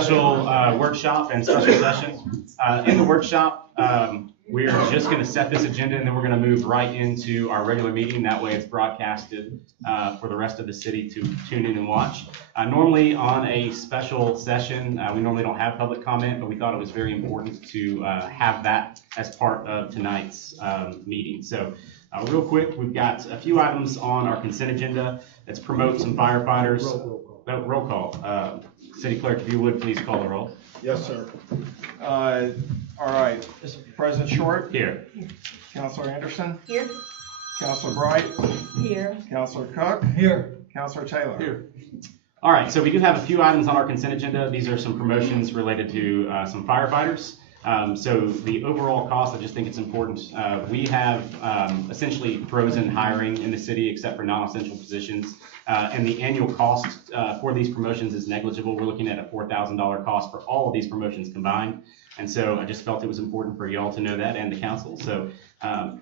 special workshop and special session. In the workshop, we're just going to set this agenda and then we're going to move right into our regular meeting. That way it's broadcasted for the rest of the city to tune in and watch. Normally on a special session, we normally don't have public comment, but we thought it was very important to have that as part of tonight's meeting. So real quick, we've got a few items on our consent agenda. Let's promote some firefighters. Roll call. City Clerk, if you would, please call the roll. Yes, sir. All right. President Short? Here. Councilor Anderson? Here. Councilor Bright? Here. Councilor Cook? Here. Councilor Taylor? Here. All right, so we do have a few items on our consent agenda. These are some promotions related to some firefighters. So the overall cost, I just think it's important. We have essentially frozen hiring in the city except for non-essential positions. And the annual cost for these promotions is negligible. We're looking at a $4,000 cost for all of these promotions combined. And so I just felt it was important for y'all to know that and the council. So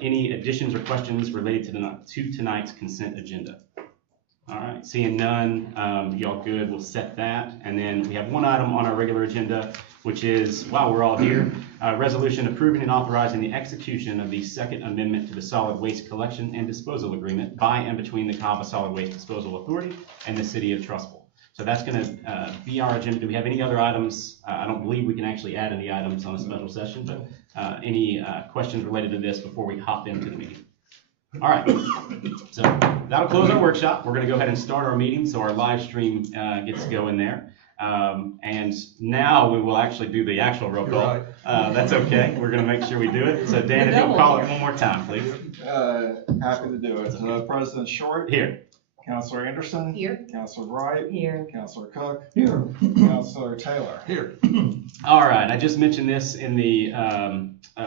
any additions or questions related to tonight's consent agenda? All right, seeing none, y'all good, we'll set that. And then we have one item on our regular agenda, which is, while we're all here, resolution approving and authorizing the execution of the Second Amendment to the Solid Waste Collection and Disposal Agreement by and between the Cava Solid Waste Disposal Authority and the City of Trussville. So that's going to be our agenda. Do we have any other items? I don't believe we can actually add any items on a special session, but any questions related to this before we hop into the meeting? All right, so that'll close our workshop. We're going to go ahead and start our meeting so our live stream gets going there. And now we will actually do the actual roll call. Right. That's okay. We're going to make sure we do it. So Dan, if you'll call it one more time, please. Happy to do it. President Short? Here. Councilor Anderson? Here. Councilor Bright? Here. Councilor Cook? Here. Councilor Taylor? Here. All right, I just mentioned this in the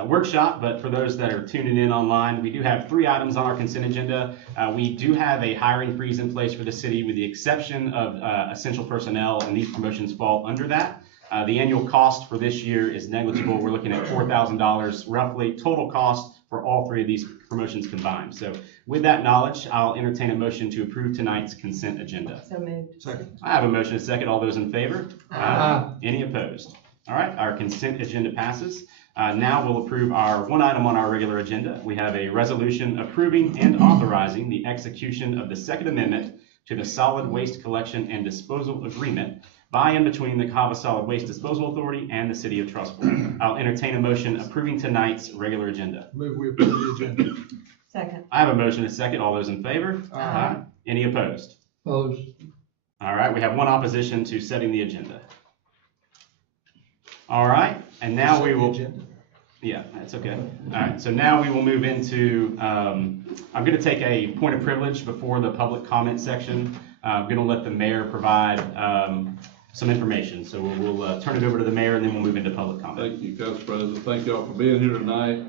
workshop, but for those that are tuning in online, we do have 3 items on our consent agenda. We do have a hiring freeze in place for the city with the exception of essential personnel, and these promotions fall under that. The annual cost for this year is negligible. We're looking at $4,000 roughly total cost for all 3 of these promotions combined. So with that knowledge, I'll entertain a motion to approve tonight's consent agenda. So moved. Second. I have a motion and a second. All those in favor? Aye. Any opposed? All right, our consent agenda passes. Now we'll approve our one item on our regular agenda. We have a resolution approving and authorizing the execution of the Second Amendment to the Solid Waste Collection and Disposal Agreement by and between the Cava Solid Waste Disposal Authority and the City of Trussville. I'll entertain a motion approving tonight's regular agenda. Move we approve the agenda. Second. I have a motion and a second. All those in favor? Aye. Any opposed? Opposed. All right, we have one opposition to setting the agenda. All right, and now we will, yeah, that's okay. All right, so now we will move into, I'm going to take a point of privilege before the public comment section. I'm going to let the mayor provide some information. So we'll turn it over to the mayor and then we'll move into public comment. Thank you, Council President. Thank y'all for being here tonight.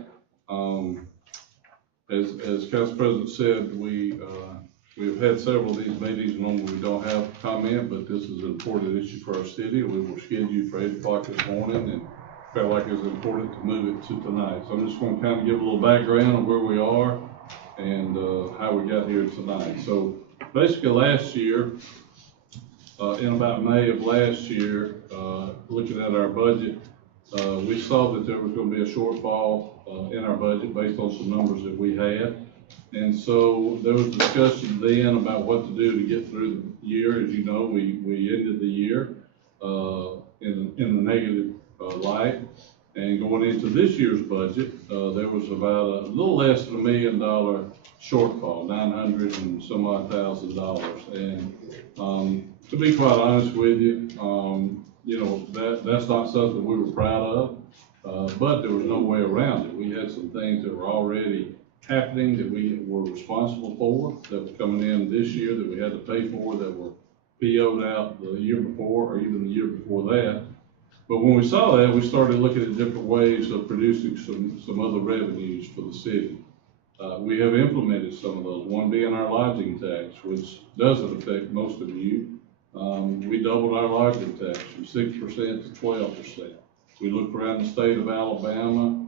As Council President said, we've had several of these meetings. Normally we don't have comment, but this is an important issue for our city. We were scheduled for 8 o'clock this morning and felt like it was important to move it to tonight. So I'm just going to kind of give a little background on where we are and how we got here tonight. So basically last year, in about May of last year, looking at our budget, we saw that there was going to be a shortfall in our budget based on some numbers that we had. And so there was discussion then about what to do to get through the year. As you know, we ended the year in a negative light. And going into this year's budget, there was about a little less than $1 million shortfall, $900 and some odd thousand. And to be quite honest with you, that's not something we were proud of, but there was no way around it. We had some things that were already happening that we were responsible for, that were coming in this year that we had to pay for, that were PO'd out the year before or even the year before that. But when we saw that, we started looking at different ways of producing some other revenues for the city. We have implemented some of those, one being our lodging tax, which doesn't affect most of you. We doubled our lodging tax from 6% to 12%. We looked around the state of Alabama.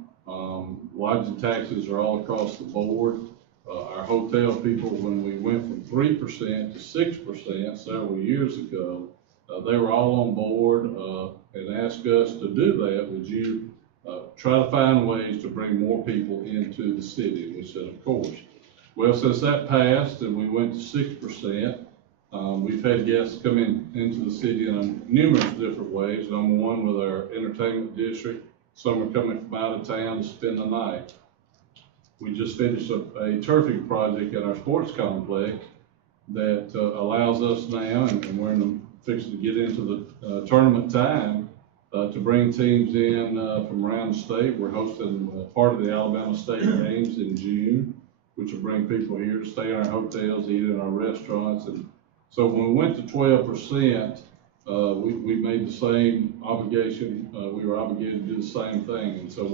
Lodging taxes are all across the board. Our hotel people, when we went from 3% to 6% several years ago, they were all on board. ask us to do that. Would you try to find ways to bring more people into the city? And we said, of course. Well, since that passed and we went to 6%, we've had guests come into the city in numerous different ways. Number one, with our entertainment district. Some are coming from out of town to spend the night. We just finished a turfing project at our sports complex that allows us now, and we're fixing to get into the tournament time, to bring teams in from around the state. We're hosting part of the Alabama State games in June, which will bring people here to stay in our hotels, eat in our restaurants. And so when we went to 12%, we made the same obligation. We were obligated to do the same thing, and so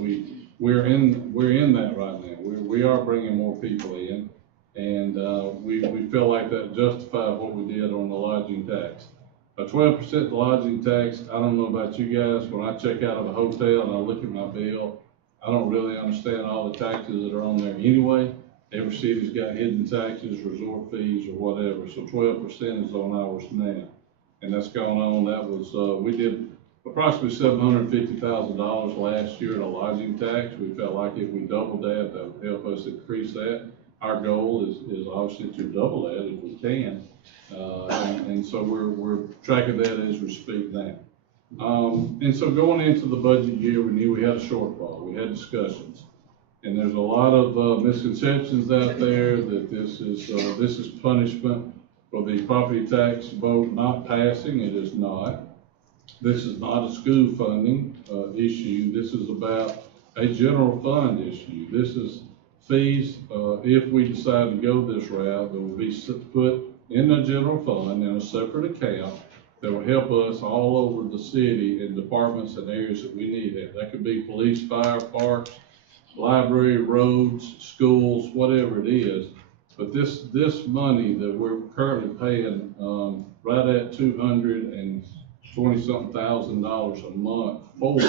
we're in that right now. We are bringing more people in, and we feel like that justified what we did on the lodging tax. A 12% lodging tax. I don't know about you guys. When I check out of a hotel and I look at my bill, I don't really understand all the taxes that are on there anyway. Every city's got hidden taxes, resort fees, or whatever. So 12% is on ours now. And that's going on. That was, we did approximately $750,000 last year in a lodging tax. We felt like if we doubled that would help us increase that. Our goal is obviously to double that if we can. And so we're tracking that as we speak now. And so going into the budget year, we knew we had a shortfall. We had discussions. And there's a lot of misconceptions out there that this is punishment for the property tax vote not passing. It is not. This is not a school funding issue. This is about a general fund issue. This is fees, if we decide to go this route, that will be put in the general fund in a separate account that will help us all over the city in departments and areas that we need it. That could be police, fire, parks, library, roads, schools, whatever it is. But this money that we're currently paying right at $220-something thousand a month for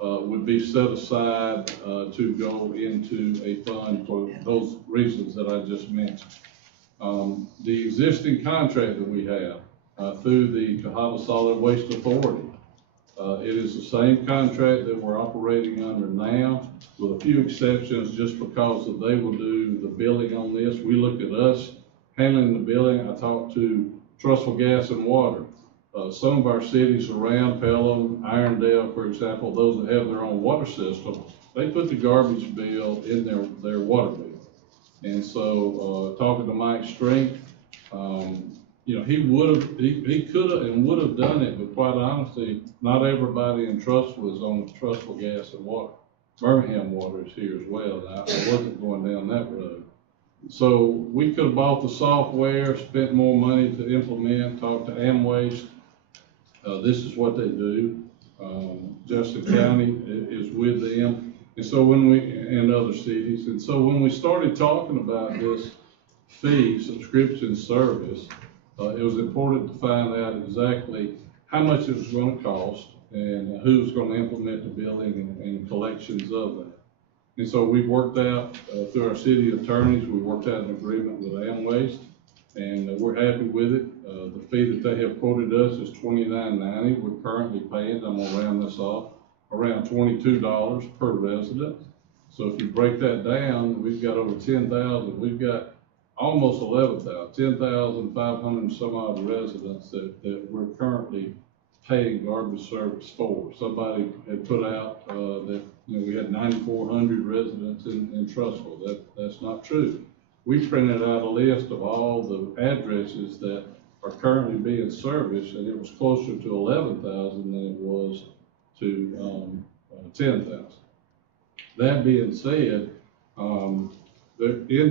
would be set aside to go into a fund for those reasons that I just mentioned. The existing contract that we have through the Cahaba Solid Waste Authority, it is the same contract that we're operating under now, with a few exceptions, just because they will do the billing on this. We looked at us handling the billing. I talked to Trussville Gas and Water. Some of our cities around, Pelham, Irondale, for example, those that have their own water system, they put the garbage bill in their water bill. And so, talking to Mike Strink, he could have and would have done it, but quite honestly, not everybody in Trussville is on Trussville Gas and Water. Birmingham Water is here as well. I wasn't going down that road. So we could have bought the software, spent more money to implement, talked to Amwaste. This is what they do. Justin County is with them. And so and other cities. And so when we started talking about this fee subscription service, it was important to find out exactly how much it was going to cost and who was going to implement the billing and collections of that. And so we've worked out through our city attorneys, we worked out an agreement with Amwaste, and we're happy with it. The fee that they have quoted us is $29.90. We're currently paying, I'm going to round this off, around $22 per resident. So if you break that down, we've got over 10,000. We've got almost 11,000, 10,500 and some odd residents that we're currently paying garbage service for. Somebody had put out that we had 9,400 residents in Trussville. That's not true. We printed out a list of all the addresses that are currently being serviced, and it was closer to 11,000 than it was to 10,000. That being said, in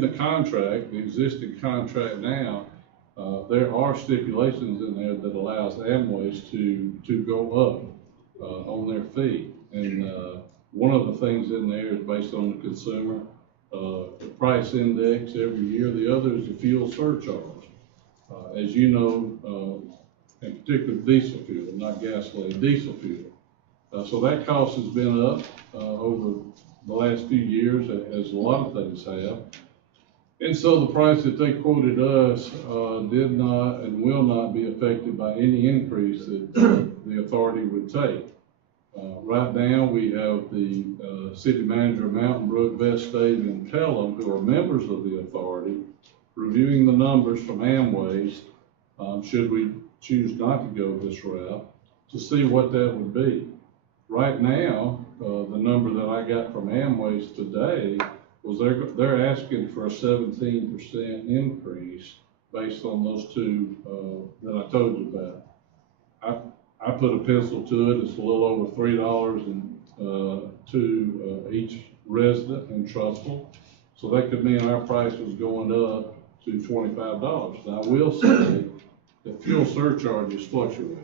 the contract, the existing contract now, there are stipulations in there that allows Amwaste to go up on their fee. And one of the things in there is based on the consumer price index every year. The other is the fuel surcharge. As you know, in particular diesel fuel, not gasoline, diesel fuel. So that cost has been up over the last few years, as a lot of things have. And so the price that they quoted us did not and will not be affected by any increase that the authority would take. Right now, we have the city manager of Mountain Brook, Best State, and Pelham, who are members of the authority, reviewing the numbers from Amway's, should we choose not to go this route, to see what that would be. Right now, the number that I got from Amway's today was they're asking for a 17% increase based on those two that I told you about. I put a pencil to it. It's a little over $3 to each resident in Trussville. So that could mean our price was going up to $25. Now, I will say that fuel surcharges fluctuate.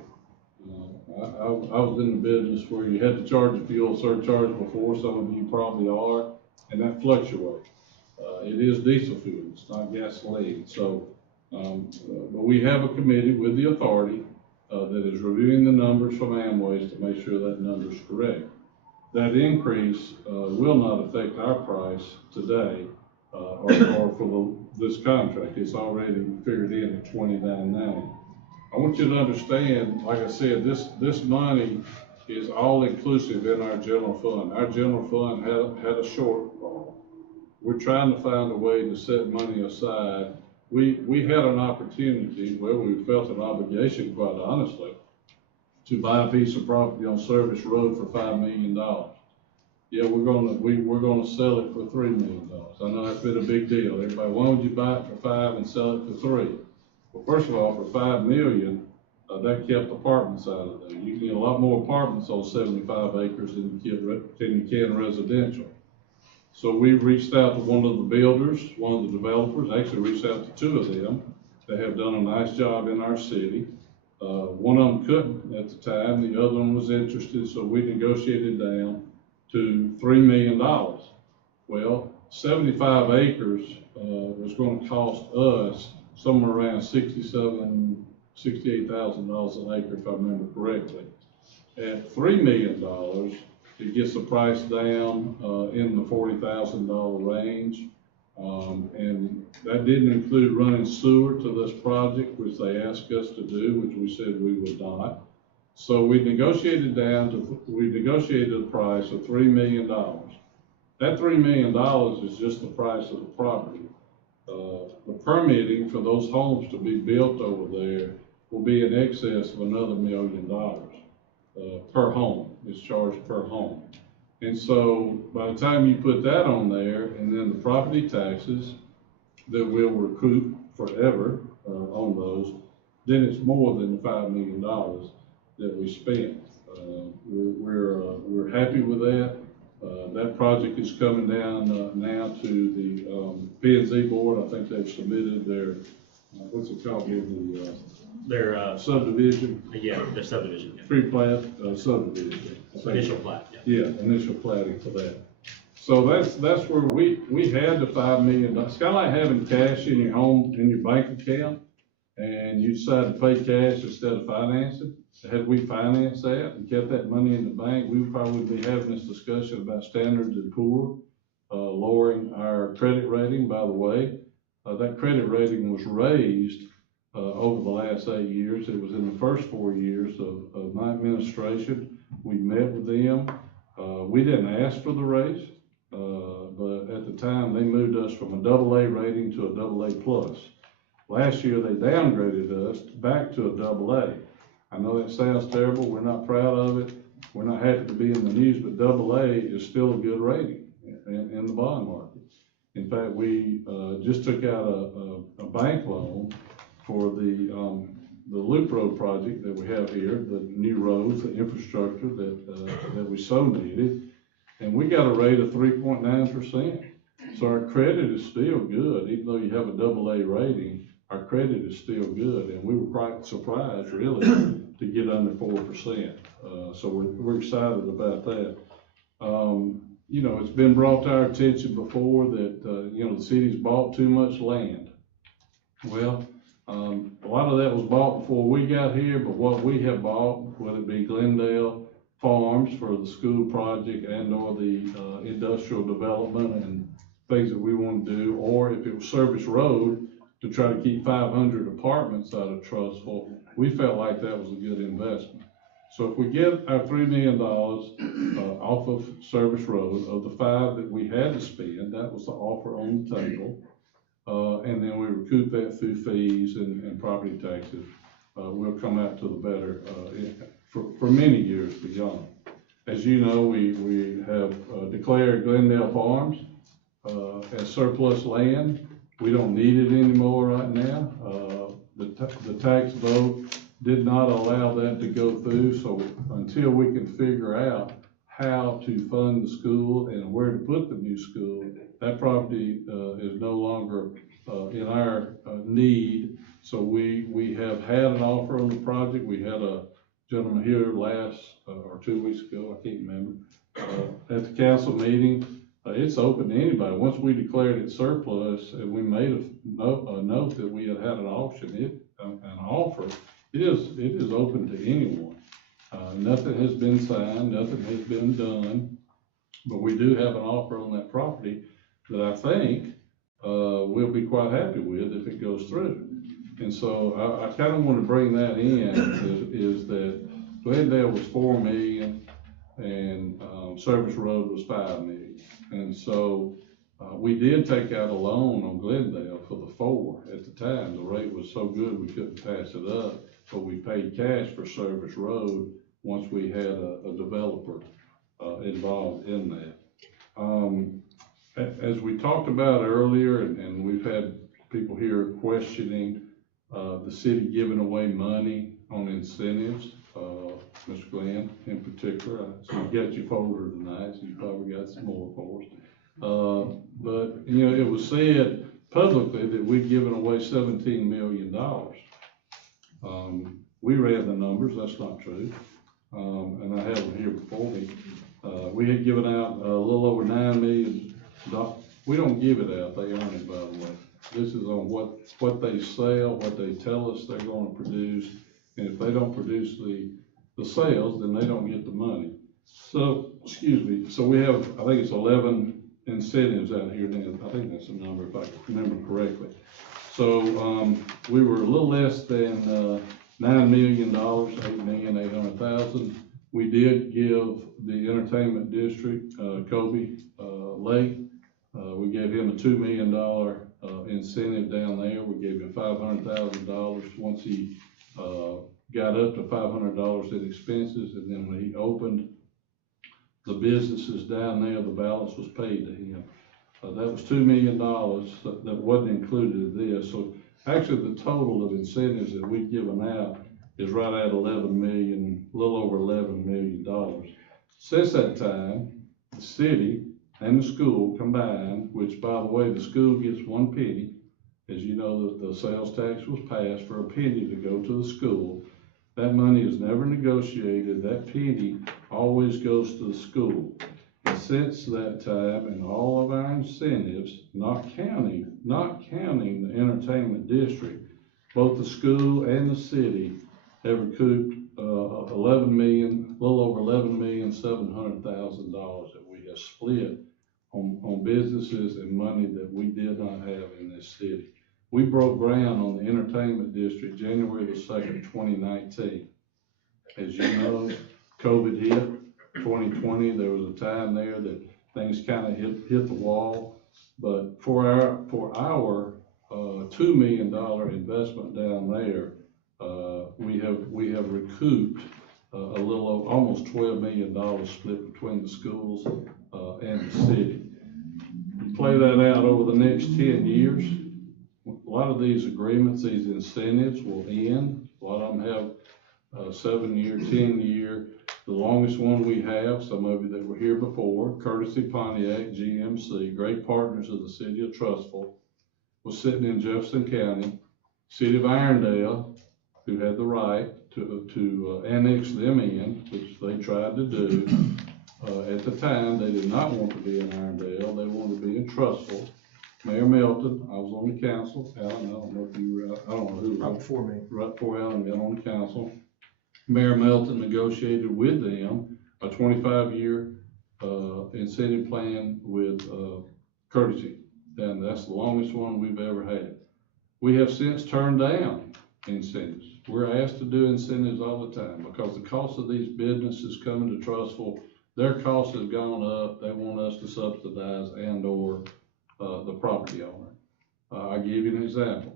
I was in the business where you had to charge a fuel surcharge before. Some of you probably are, and that fluctuates. It is diesel fuel. It's not gasoline. So, but we have a committee with the authority that is reviewing the numbers from Amway's to make sure that number is correct. That increase will not affect our price today or for this contract. It's already figured in at $29.90. I want you to understand, like I said, this money is all inclusive in our general fund. Our general fund had a shortfall. We're trying to find a way to set money aside. We had an opportunity where we felt an obligation, quite honestly, to buy a piece of property on Service Road for $5 million. Yeah, we're gonna sell it for $3 million. I know that's been a big deal. Everybody, why would you buy it for 5 and sell it for 3? Well, first of all, for $5 million, that kept apartments out of there. You can get a lot more apartments on 75 acres than you can residential. So we reached out to one of the builders, one of the developers, actually reached out to 2 of them that have done a nice job in our city. One of them couldn't at the time, the other one was interested, so we negotiated down to $3 million. Well, 75 acres was going to cost us somewhere around $68,000 an acre, if I remember correctly. At $3 million, it gets the price down in the $40,000 range. And that didn't include running sewer to this project, which they asked us to do, which we said we would not. So we negotiated a price of $3 million. That $3 million is just the price of the property. The permitting for those homes to be built over there will be in excess of another $1 million per home. It's charged per home. And so by the time you put that on there, and then the property taxes that we'll recoup forever on those, then it's more than the $5 million that we spent. We're happy with that. That project is coming down now to the P&Z board. I think they've submitted their what's it called here? Their subdivision. Yeah, their subdivision. Yeah. Pre-plat subdivision. Initial plat. Yeah, initial platting for that. So that's where we had the $5 million. It's kind of like having cash in your home, in your bank account, and you decide to pay cash instead of financing. Had we financed that and kept that money in the bank, we probably would be having this discussion about Standard & Poor's, lowering our credit rating, by the way. That credit rating was raised over the last 8 years. It was in the first 4 years of my administration. We met with them. We didn't ask for the raise, but at the time they moved us from a AA rating to a AA+. Last year they downgraded us back to a AA. I know that sounds terrible. We're not proud of it. We're not happy to be in the news, but AA is still a good rating in the bond market. In fact, we just took out a bank loan for the loop road project that we have here, the new roads, the infrastructure that we so needed, and we got a rate of 3.9%. So our credit is still good, even though you have a AA rating. Our credit is still good, and we were quite surprised, really, to get under 4%. So we're excited about that. You know, it's been brought to our attention before that you know, the city's bought too much land. Well, a lot of that was bought before we got here, but what we have bought, whether it be Glendale Farms for the school project and or the industrial development and things that we want to do, or if it was Service Road to try to keep 500 apartments out of Trussville, we felt like that was a good investment. So if we get our $3 million off of Service Road, of the 5 that we had to spend, that was the offer on the table. And then we recoup that through fees and property taxes. We'll come out to the better for many years beyond. As you know, we have declared Glendale Farms as surplus land. We don't need it anymore right now. The tax vote did not allow that to go through, so until we can figure out how to fund the school and where to put the new school, that property is no longer in our need. So we have had an offer on the project. We had a gentleman here last or 2 weeks ago, I can't remember, at the council meeting. It's open to anybody. Once we declared it surplus and we made a note that we had an auction, an offer, it is open to anyone. Nothing has been signed, nothing has been done, but we do have an offer on that property that I think we'll be quite happy with if it goes through. And so I kind of want to bring that in is that Glendale was $4 million and Service Road was $5 million. And so we did take out a loan on Glendale for the 4 at the time. The rate was so good we couldn't pass it up, but we paid cash for Service Road once we had a developer involved in that. As we talked about earlier, and we've had people here questioning the city giving away money on incentives, Mr. Glenn in particular. So you got your folder tonight, so you probably got some more for us. But you know, it was said publicly that we'd given away $17 million. We ran the numbers, that's not true. And I have them here before me. We had given out a little over $9 million. We don't give it out, they earn it, by the way. This is on what they sell, what they tell us they're going to produce. And if they don't produce the sales, then they don't get the money. So, excuse me, so we have, I think it's 11 incentives out here now. I think that's the number if I remember correctly. So we were a little less than $9 million, $8,800,000. We did give the entertainment district, Kobe Lake, we gave him a $2 million incentive down there. We gave him $500,000 once he got up to $500 in expenses, and then when he opened the businesses down there, the balance was paid to him. That was $2 million that wasn't included in this. So actually the total of incentives that we've given out is right at 11 million, a little over $11 million. Since that time, the city and the school combined, which by the way, the school gets 1 penny. As you know, the sales tax was passed for a penny to go to the school. That money is never negotiated. That penny always goes to the school. And since that time, and all of our incentives, not counting the entertainment district, both the school and the city have recouped a little over $11,700,000 that we have split on businesses and money that we did not have in this city. We broke ground on the entertainment district January the 2nd, 2019. As you know, COVID hit 2020. There was a time there that things kind of hit the wall. But for our $2 million investment down there, we have recouped a little over, almost $12 million split between the schools and the city. You play that out over the next 10 years. A lot of these agreements, these incentives will end. A lot of them have 7-year, 10-year. The longest one we have, some of you that were here before, Courtesy Pontiac, GMC, great partners of the city of Trussville, was sitting in Jefferson County. City of Irondale, who had the right to annex them in, which they tried to do. At the time, they did not want to be in Irondale. They wanted to be in Trussville. Mayor Melton, I was on the council. Alan, I don't know if you were, I don't know who was. Right before me. Right before Alan got on the council. Mayor Melton negotiated with them a 25-year incentive plan with Courtesy. And that's the longest one we've ever had. We have since turned down incentives. we're asked to do incentives all the time because the cost of these businesses coming to Trussville, their cost has gone up. They want us to subsidize and/or the property owner. I'll give you an example.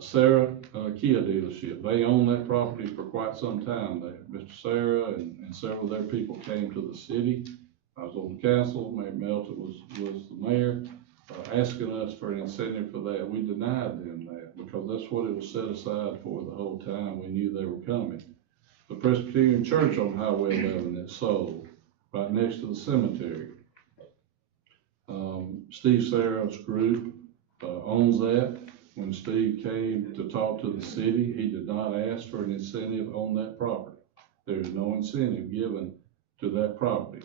Sarah Kia dealership, they own that property for quite some time there. Mr. Sarah and several of their people came to the city. I was on the council, Mayor Melton was the mayor, asking us for an incentive for that. We denied them that because that's what it was set aside for the whole time. We knew they were coming. The Presbyterian Church on Highway 11 that sold right next to the cemetery. Steve Sarah's group owns that. When Steve came to talk to the city, he did not ask for an incentive on that property. There is no incentive given to that property.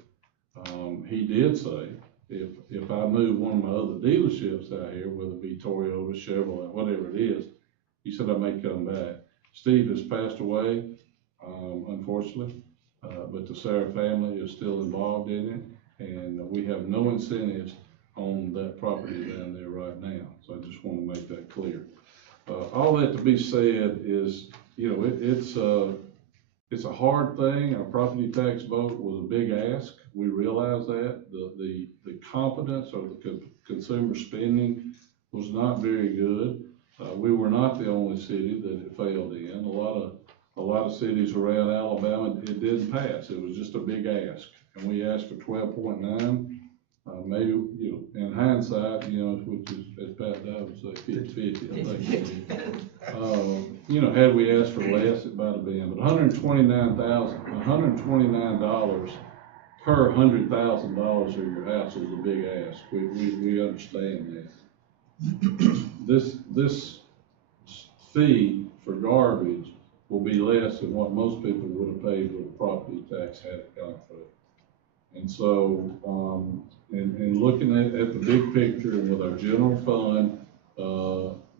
He did say, if I move one of my other dealerships out here, whether it be Toyota, Chevrolet, whatever it is, he said I may come back. Steve has passed away, unfortunately, but the Sarah family is still involved in it, and we have no incentives on that property down there right now. So I just want to make that clear. All that to be said is, you know, it's a hard thing. Our property tax vote was a big ask. We realize that. The confidence of the consumer spending was not very good. We were not the only city that it failed in. A lot of cities around Alabama, it didn't pass. It was just a big ask. And we asked for 12.9. Maybe, you know, in hindsight, you know, which is, as Pat Dye would say, 50-50, I think. You know, had we asked for less, it might have been. But $129 per $100,000 of your house is a big ask. We understand that. This fee for garbage will be less than what most people would have paid with a property tax had it gone through. And so, and looking at the big picture and with our general fund,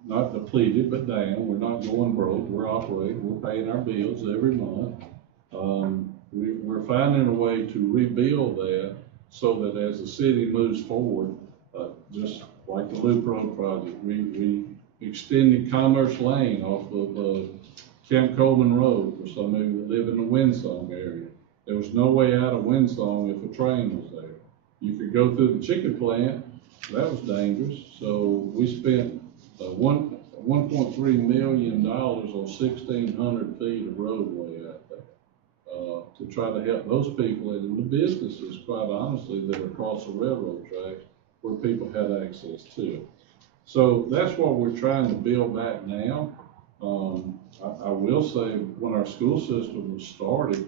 not depleted, but down, we're not going broke, we're operating, we're paying our bills every month. We're finding a way to rebuild that so that as the city moves forward, just like the Loop Road project, we extended Commerce Lane off of Camp Coleman Road for some of you that live in the Windsong area. There was no way out of Windsong if a train was there. You could go through the chicken plant, that was dangerous. So we spent $1.3 million on 1,600 feet of roadway out there to try to help those people and the businesses, quite honestly, that are across the railroad tracks where people had access to it. So that's what we're trying to build back now. I will say when our school system was started,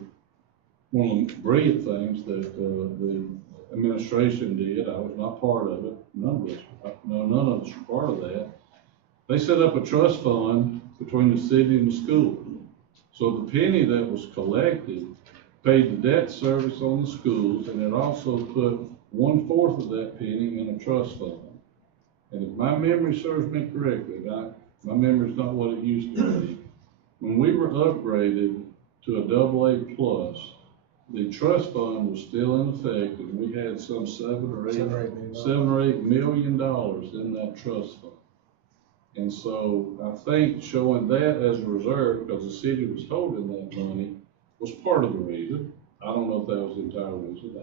one of the brilliant things that the administration did, I was not part of it, none of us were part of that. They set up a trust fund between the city and the school. So the penny that was collected paid the debt service on the schools, and it also put 1/4 of that penny in a trust fund. And if my memory serves me correctly, my memory's not what it used to be. When we were upgraded to a AA+, the trust fund was still in effect, and we had some $7 or $8 million in that trust fund. And so I think showing that as a reserve, because the city was holding that money, was part of the reason. I don't know if that was the entire reason.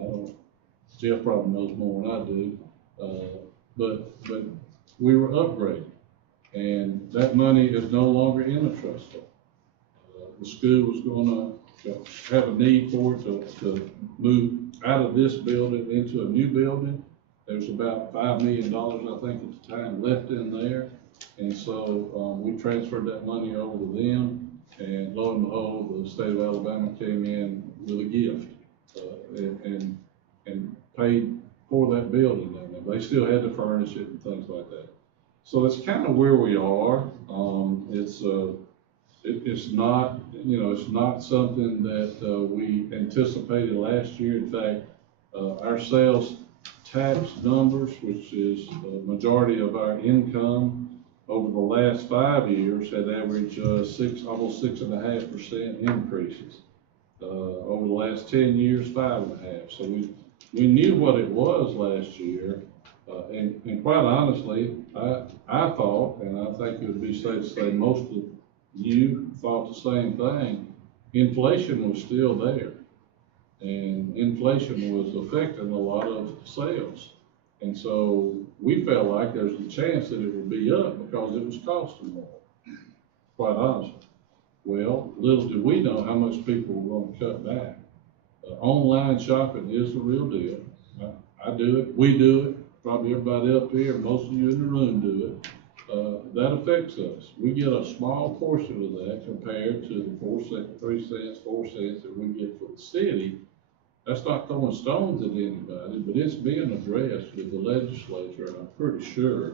Jeff probably knows more than I do. But we were upgraded, and that money is no longer in a trust fund. The school was going to have a need for it to move out of this building into a new building. There's about $5 million, I think, at the time left in there. And so we transferred that money over to them, and lo and behold, the state of Alabama came in with a gift and paid for that building. And they still had to furnish it and things like that. So that's kind of where we are. It's not, you know, it's not something that we anticipated last year. In fact, our sales tax numbers, which is the majority of our income, over the last 5 years had averaged almost 6.5% increases. Over the last 10 years, 5.5%. So we knew what it was last year, and quite honestly, I thought, and I think it would be safe to say most you thought the same thing. Inflation was still there, and inflation was affecting a lot of sales. And so we felt like there's a chance that it would be up because it was costing more, quite honestly. Well, little did we know how much people were going to cut back. Online shopping is the real deal. I do it, we do it, probably everybody up here, most of you in the room do it. That affects us. We get a small portion of that compared to the 4 cents, 3 cents, 4 cents that we get for the city. That's not throwing stones at anybody, but it's being addressed with the legislature, and I'm pretty sure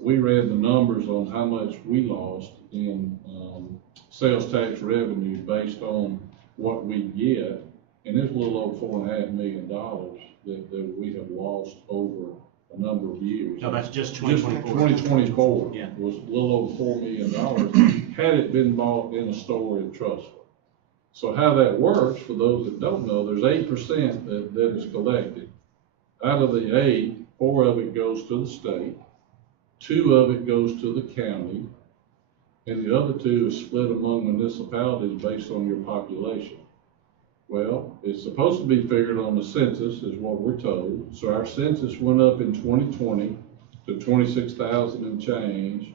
we ran the numbers on how much we lost in sales tax revenue based on what we get, and it's a little over $4.5 million that we have lost over a number of years. No, that's just 2024. 2024 Yeah. was a little over $4 million had it been bought in a store in Trussville. So how that works, for those that don't know, there's 8% that is collected. Out of the 8, 4 of it goes to the state, 2 of it goes to the county, and the other 2 is split among municipalities based on your population. Well, it's supposed to be figured on the census, is what we're told. So our census went up in 2020 to 26,000 and change,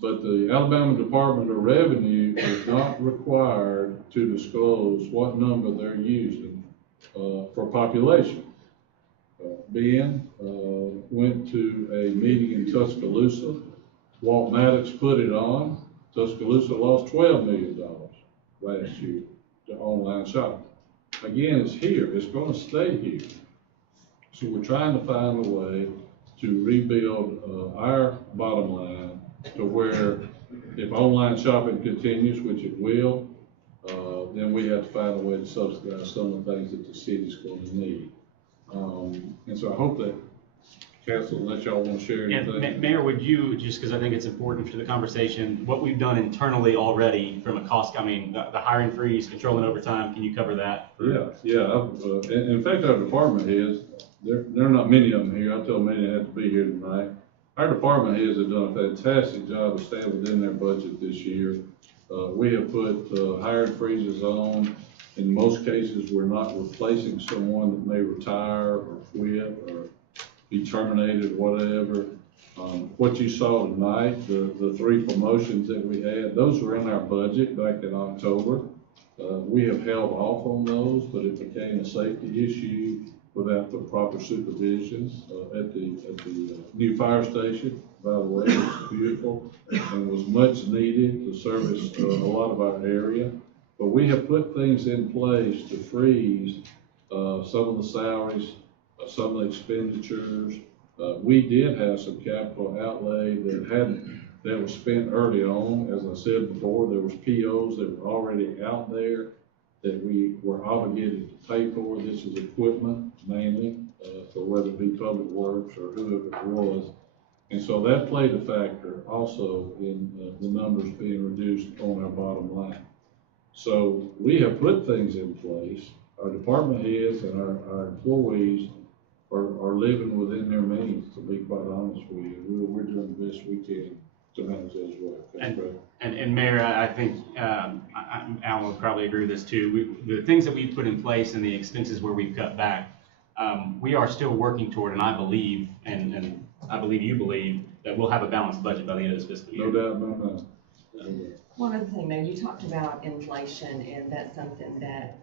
but the Alabama Department of Revenue is not required to disclose what number they're using for population. Ben went to a meeting in Tuscaloosa. Walt Maddox put it on. Tuscaloosa lost $12 million last year to online shopping. Again, it's here. It's going to stay here. So we're trying to find a way to rebuild our bottom line to where if online shopping continues, which it will, then we have to find a way to subsidize some of the things that the city's going to need. And so I hope that council, unless y'all want to share anything. Yeah, Mayor, would you, just because I think it's important for the conversation, what we've done internally already from a cost, I mean, the hiring freeze, controlling overtime, can you cover that? Yeah. In fact, our department heads, there are not many of them here. I told many have to be here tonight. Our department heads have done a fantastic job of staying within their budget this year. We have put hiring freezes on. In most cases, we're not replacing someone that may retire or quit or be terminated, whatever. What you saw tonight, the 3 promotions that we had, those were in our budget back in October. We have held off on those, but it became a safety issue without the proper supervision at the new fire station. By the way, it's beautiful and was much needed to service a lot of our area. But we have put things in place to freeze some of the salaries, some of the expenditures. We did have some capital outlay that was spent early on. As I said before, there was POs that were already out there that we were obligated to pay for. This is equipment mainly, for whether it be public works or whoever it was. And so that played a factor also in the numbers being reduced on our bottom line. So we have put things in place. Our department heads and our employees are living within their means, to be quite honest with you. We're doing the best we can to manage that as well. And Mayor, I think Alan would probably agree with this too. The things that we've put in place and the expenses where we've cut back, we are still working toward, and I believe, and I believe you believe, that we'll have a balanced budget by the end of this fiscal year. No doubt about that. One other thing, Mayor, you talked about inflation, and that's something that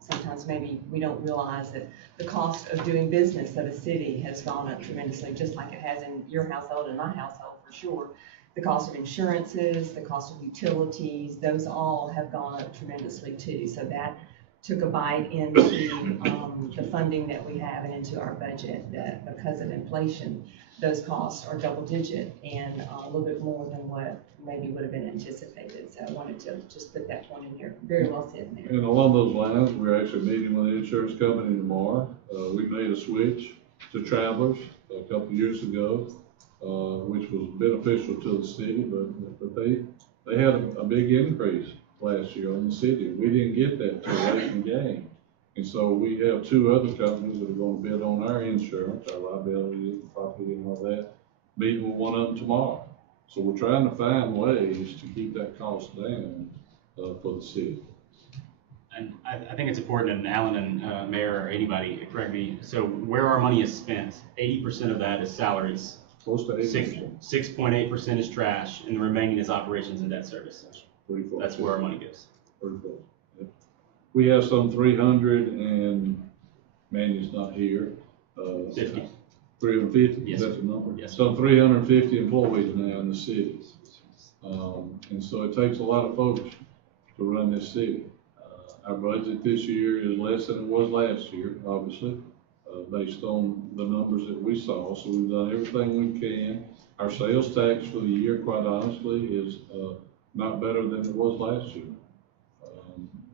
sometimes maybe we don't realize, that the cost of doing business of a city has gone up tremendously, just like it has in your household and my household for sure. The cost of insurances, the cost of utilities, those all have gone up tremendously too. So that took a bite into the funding that we have and into our budget, that because of inflation, those costs are double digit and a little bit more than what maybe would have been anticipated. So I wanted to just put that point in here. Very well said, Mayor. And along those lines, we're actually meeting with the insurance company tomorrow. We made a switch to Travelers a couple of years ago, which was beneficial to the city, but they had a big increase last year on the city. We didn't get that till late in the game. And so we have 2 other companies that are going to bid on our insurance, our liability, property, and all that. Meeting with one of them tomorrow. So we're trying to find ways to keep that cost down, for the city. And I think it's important, and Alan and Mayor or anybody, correct me, so where our money is spent, 80% of that is salaries. Close to 80%. 6.8% is trash, and the remaining is operations and debt service. Pretty close. That's where our money goes. Pretty close. Yep. We have some 300 and Manny's not here. 50. 350, Yes, is that the number? Yes. Some 350 employees now in the city. And so it takes a lot of folks to run this city. Our budget this year is less than it was last year, obviously, based on the numbers that we saw. So we've done everything we can. Our sales tax for the year, quite honestly, is not better than it was last year.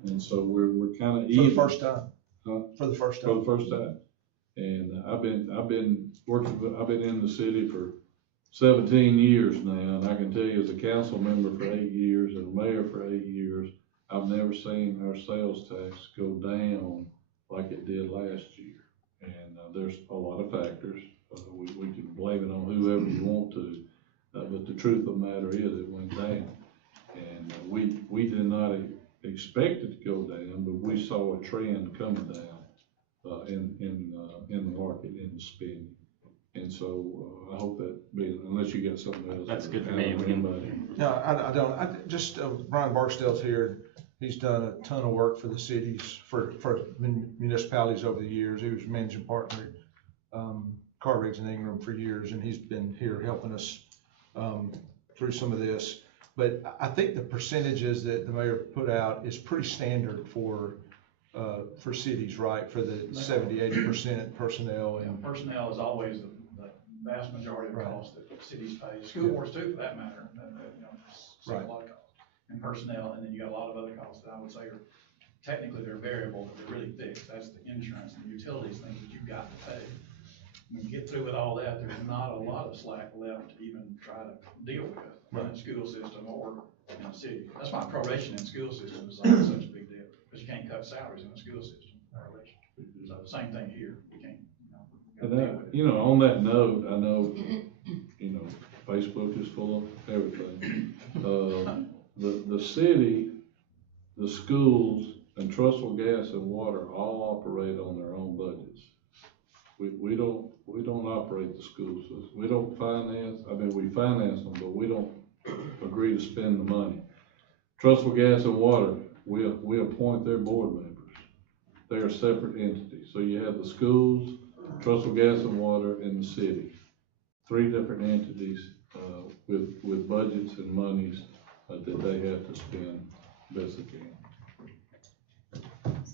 And so we're kind of For even. the first time. Huh? For the first For time. the first time. And I've been in the city for 17 years now, and I can tell you as a council member for 8 years and a mayor for 8 years, I've never seen our sales tax go down like it did last year. And there's a lot of factors. We can blame it on whoever you want to, but the truth of the matter is it went down. And we did not expect it to go down, but we saw a trend coming down in the market, in the spending. And so I hope that, unless you got something else. That's good for me. No, I don't. Brian Barksdale's here. He's done a ton of work for the cities, for municipalities over the years. He was managing partner at Car Rigs and Ingram for years, and he's been here helping us through some of this. But I think the percentages that the mayor put out is pretty standard for cities, right? For the 70–80% personnel and personnel is always the vast majority of the cost that cities pay. School boards too, for that matter. See a lot of costs in personnel, and then you got a lot of other costs that I would say are technically they're variable, but they're really fixed. That's the insurance and the utilities things that you've got to pay. When you get through with all that, there's not a lot of slack left to even try to deal with in the school system or in the city. That's why probation in the school system is like such a big deal, because you can't cut salaries in the school system. So same thing here. You can't. On that note, I know, Facebook is full of everything. The city, the schools, and Trussville Gas and Water all operate on their own budgets. We don't operate the schools. We don't finance. We finance them, but we don't agree to spend the money. Trussville Gas and Water, we appoint their board members. They're a separate entity. So you have the schools, Trussville Gas and Water, and the city. 3 different entities with budgets and monies that they have to spend best they can.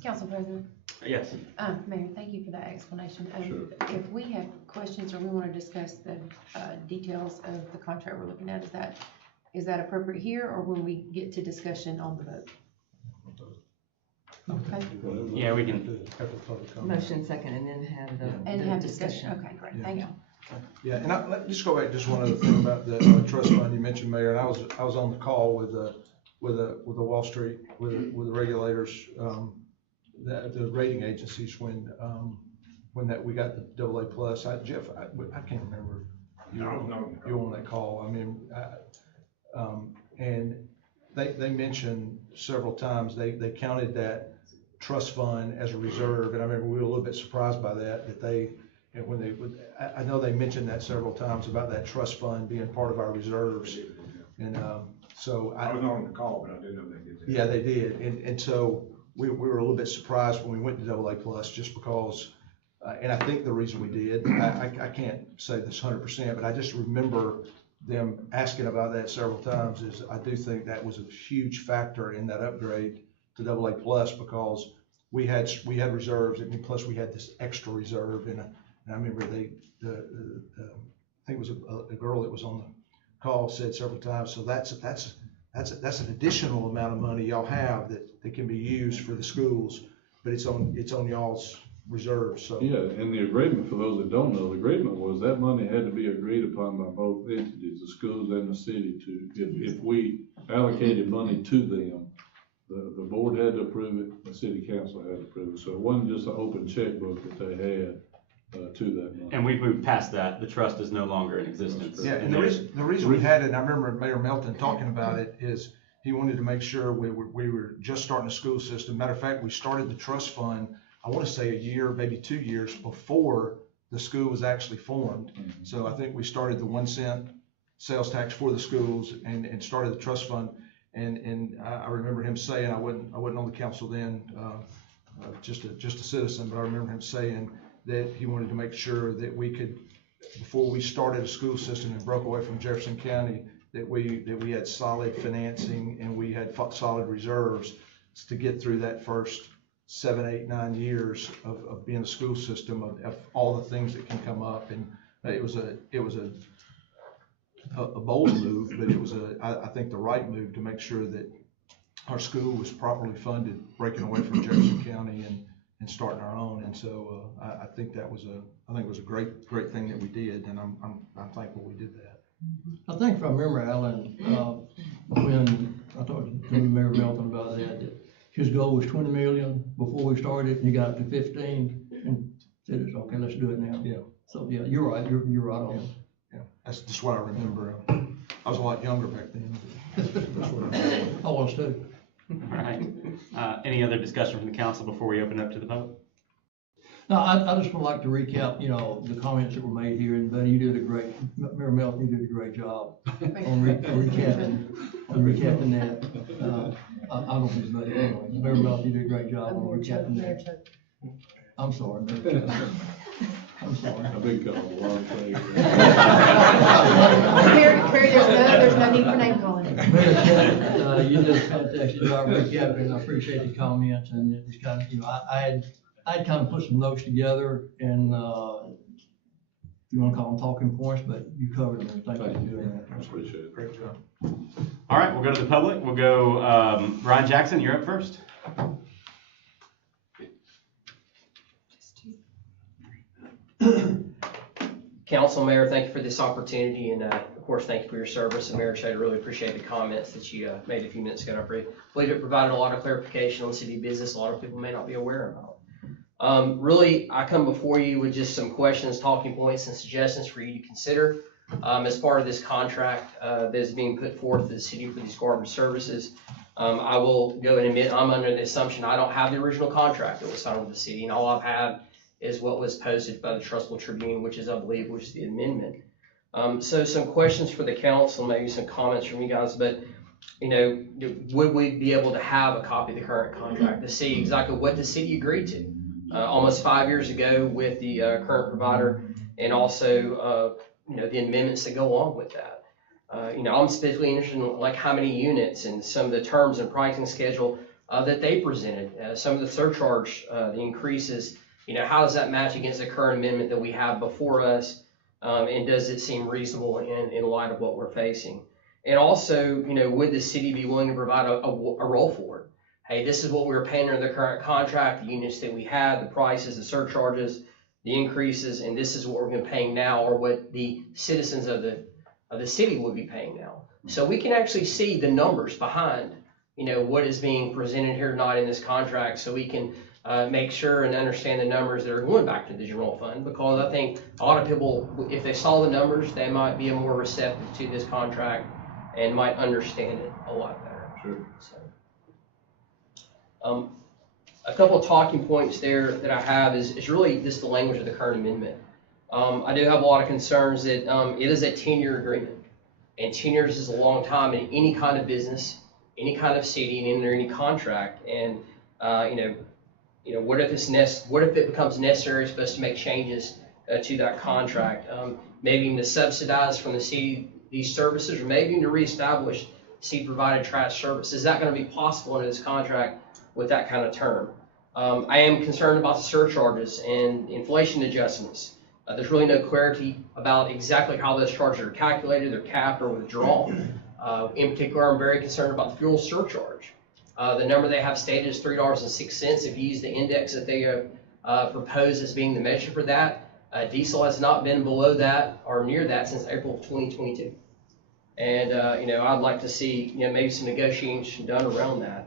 Council President. Yes. Mayor, thank you for that explanation. Sure. If we have questions or we want to discuss the details of the contract we're looking at, is that appropriate here or when we get to discussion on the vote? Okay. Yeah, we can. Motion second, and then have the discussion. Okay, great. Yeah. Thank you. Yeah, and let's just go back to just one other thing about the trust fund you mentioned, Mayor. And I was on the call with the Wall Street with the regulators, the rating agencies when we got the AA plus. Jeff, I can't remember. You were on that call. And they mentioned several times they counted that trust fund as a reserve, and I remember we were a little bit surprised by that they. And when I know they mentioned that several times about that trust fund being part of our reserves. And so I was on the call, but I didn't know they did that. Yeah, they did. And so we were a little bit surprised when we went to AA plus just because, and I think the reason we did, I can't say this 100%, but I just remember them asking about that several times. Is I do think that was a huge factor in that upgrade to AA plus because we had reserves, and plus we had this extra reserve. And I remember I think it was a girl that was on the call said several times. So that's an additional amount of money y'all have that can be used for the schools, but it's on y'all's reserves. So yeah, and the agreement, for those that don't know, the agreement was that money had to be agreed upon by both entities, the schools and the city. If we allocated money to them, the board had to approve it, the city council had to approve it. So it wasn't just an open checkbook that they had. to that money. And we've moved past that. The trust is no longer in existence. Yeah, and the reason we had it, and I remember Mayor Melton talking about it, is he wanted to make sure we were just starting a school system. Matter of fact, we started the trust fund, I want to say a year, maybe 2 years before the school was actually formed. Mm-hmm. So I think we started the 1 cent sales tax for the schools and started the trust fund. And I remember him saying, I wasn't on the council then, just a citizen, but I remember him saying that he wanted to make sure that we could, before we started a school system and broke away from Jefferson County, that we had solid financing and we had solid reserves to get through that first 7, 8, 9 years of being a school system, of all the things that can come up. And it was a bold move, but it was I think the right move to make sure that our school was properly funded, breaking away from Jefferson County and starting our own. And so I think it was a great thing that we did, and I'm thankful we did that. I think if I remember, Alan, when I talked to Mayor Melton about that his goal was 20 million before we started, and he got up to 15, and said, "It's okay, let's do it now." Yeah. So yeah, you're right. You're right on. Yeah, that's just what I remember. I was a lot younger back then. That's what I remember. I was too. All right. Any other discussion from the council before we open up to the public? No, I just would like to recap, the comments that were made here, and Buddy, you did Mayor Melton, you did a great job on recapping that. I don't think Buddy, anyway. Mayor Melton, you did a great job on recapping that. I'm sorry, Mayor Chuck. I'm sorry. I've been called a lot of things. Terry, there's no need for name calling. Mayor Chuck, you did a fantastic job recapping, I appreciate the comments, and it's kind of, I had kind of put some notes together, and if you want to call them talking points, but you covered them. Thank you for doing that. I appreciate it. Great job. All right, we'll go to the public. We'll go, Brian Jackson, you're up first. Council, Mayor, thank you for this opportunity, and of course, thank you for your service. And Mayor Shea, I really appreciate the comments that you made a few minutes ago. I believe it provided a lot of clarification on city business a lot of people may not be aware about. Really, I come before you with just some questions, talking points, and suggestions for you to consider as part of this contract that is being put forth to the city for these garbage services. I will go and admit I'm under the assumption I don't have the original contract that was signed with the city, and all I've had is what was posted by the Trussville Tribune, which is, I believe, was the amendment. So some questions for the council, maybe some comments from you guys, but, would we be able to have a copy of the current contract to see exactly what the city agreed to almost 5 years ago with the current provider, and also, the amendments that go along with that? I'm specifically interested in like how many units and some of the terms and pricing schedule that they presented, some of the surcharge, the increases. How does that match against the current amendment that we have before us? And does it seem reasonable in light of what we're facing? And also, would the city be willing to provide a roll forward? Hey, this is what we were paying under the current contract, the units that we had, the prices, the surcharges, the increases, and this is what we're going to be paying now, or what the citizens of the city would be paying now. So we can actually see the numbers behind, what is being presented here tonight in this contract, so we can make sure and understand the numbers that are going back to the general fund, because I think a lot of people, if they saw the numbers, they might be more receptive to this contract and might understand it a lot better. Sure. So, a couple of talking points there that I have is really just the language of the current amendment. I do have a lot of concerns that it is a 10-year agreement, and 10 years is a long time in any kind of business, any kind of city, and under any contract. And what if it becomes necessary for us to make changes to that contract? Maybe even to subsidize from the city these services, or maybe even to reestablish city-provided trash service. Is that going to be possible under this contract with that kind of term? I am concerned about the surcharges and inflation adjustments. There's really no clarity about exactly how those charges are calculated, they're capped or withdrawn. In particular, I'm very concerned about the fuel surcharge. The number they have stated is $3.06. If you use the index that they propose as being the measure for that, diesel has not been below that or near that since April of 2022. And, I'd like to see, maybe some negotiation done around that.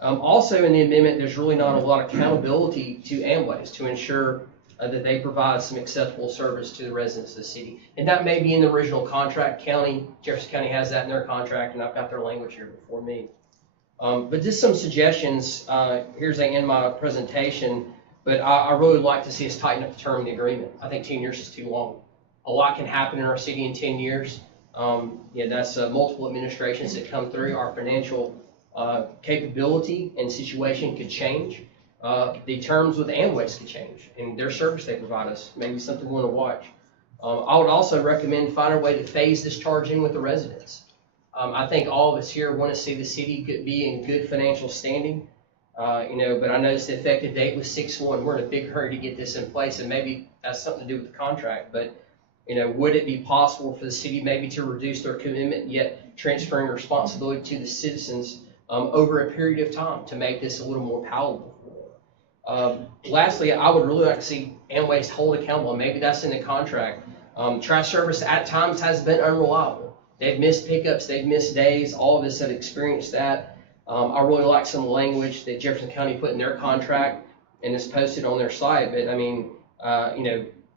Also in the amendment, there's really not a lot of accountability to Amways to ensure that they provide some acceptable service to the residents of the city. And that may be in the original contract. Jefferson County has that in their contract, and I've got their language here before me. But just some suggestions, here's in my presentation, but I really would like to see us tighten up the term of the agreement. I think 10 years is too long. A lot can happen in our city in 10 years. That's multiple administrations that come through. Our financial capability and situation could change. The terms with Amway could change, and their service they provide us, maybe something we want to watch. I would also recommend find a way to phase this charge in with the residents. I think all of us here want to see the city be in good financial standing, but I noticed the effective date was 6/1. We're in a big hurry to get this in place, and maybe that's something to do with the contract, but would it be possible for the city maybe to reduce their commitment, yet transferring responsibility to the citizens over a period of time to make this a little more palatable? Lastly, I would really like to see Amway hold accountable, and maybe that's in the contract. Trash service at times has been unreliable. They've missed pickups, they've missed days, all of us have experienced that. I really like some language that Jefferson County put in their contract and is posted on their site, but I mean,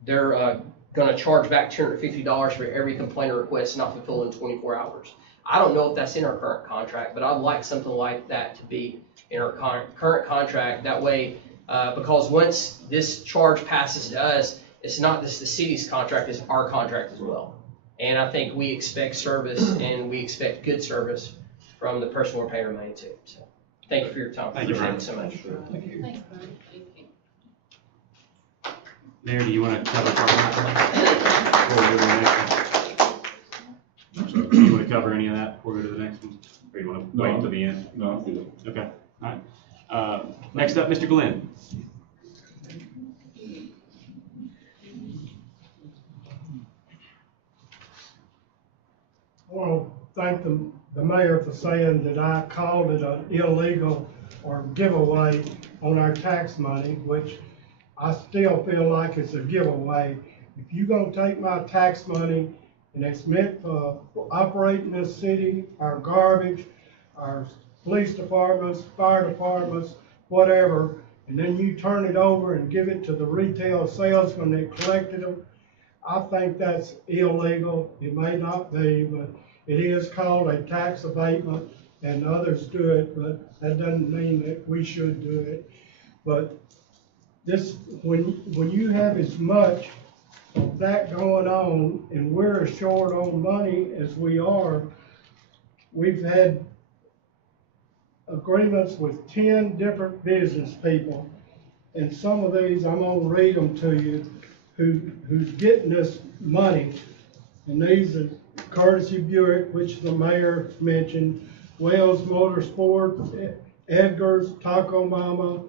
they're gonna charge back $250 for every complaint or request not fulfilled in 24 hours. I don't know if that's in our current contract, but I'd like something like that to be in our current contract. That way, because once this charge passes to us, it's not just the city's contract, it's our contract as well. And I think we expect service and we expect good service from the person we're paying our money to. So thank you for your time. Thank you, Brian. So much. Thank you. Thanks, Brian. Thank you. Mayor, do you want to cover part of that before we go to the next one? Do you want to cover any of that before we go to the next one? Or you want to wait until the end? No, I'm good. Okay, all right. Next up, Mr. Glenn. I want to thank the mayor for saying that I called it an illegal or giveaway on our tax money, which I still feel like it's a giveaway. If you're gonna take my tax money and it's meant for operating this city, our garbage, our police departments, fire departments, whatever, and then you turn it over and give it to the retail salesman that collected them, I think that's illegal. It may not be, but it is called a tax abatement, and others do it, but that doesn't mean that we should do it. But this, when you have as much of that going on, and we're as short on money as we are, we've had agreements with 10 different business people, and some of these, I'm gonna read them to you, who's getting this money. And these are Courtesy Buick, which the mayor mentioned, Wells Motorsports, Edgar's, Taco Mama,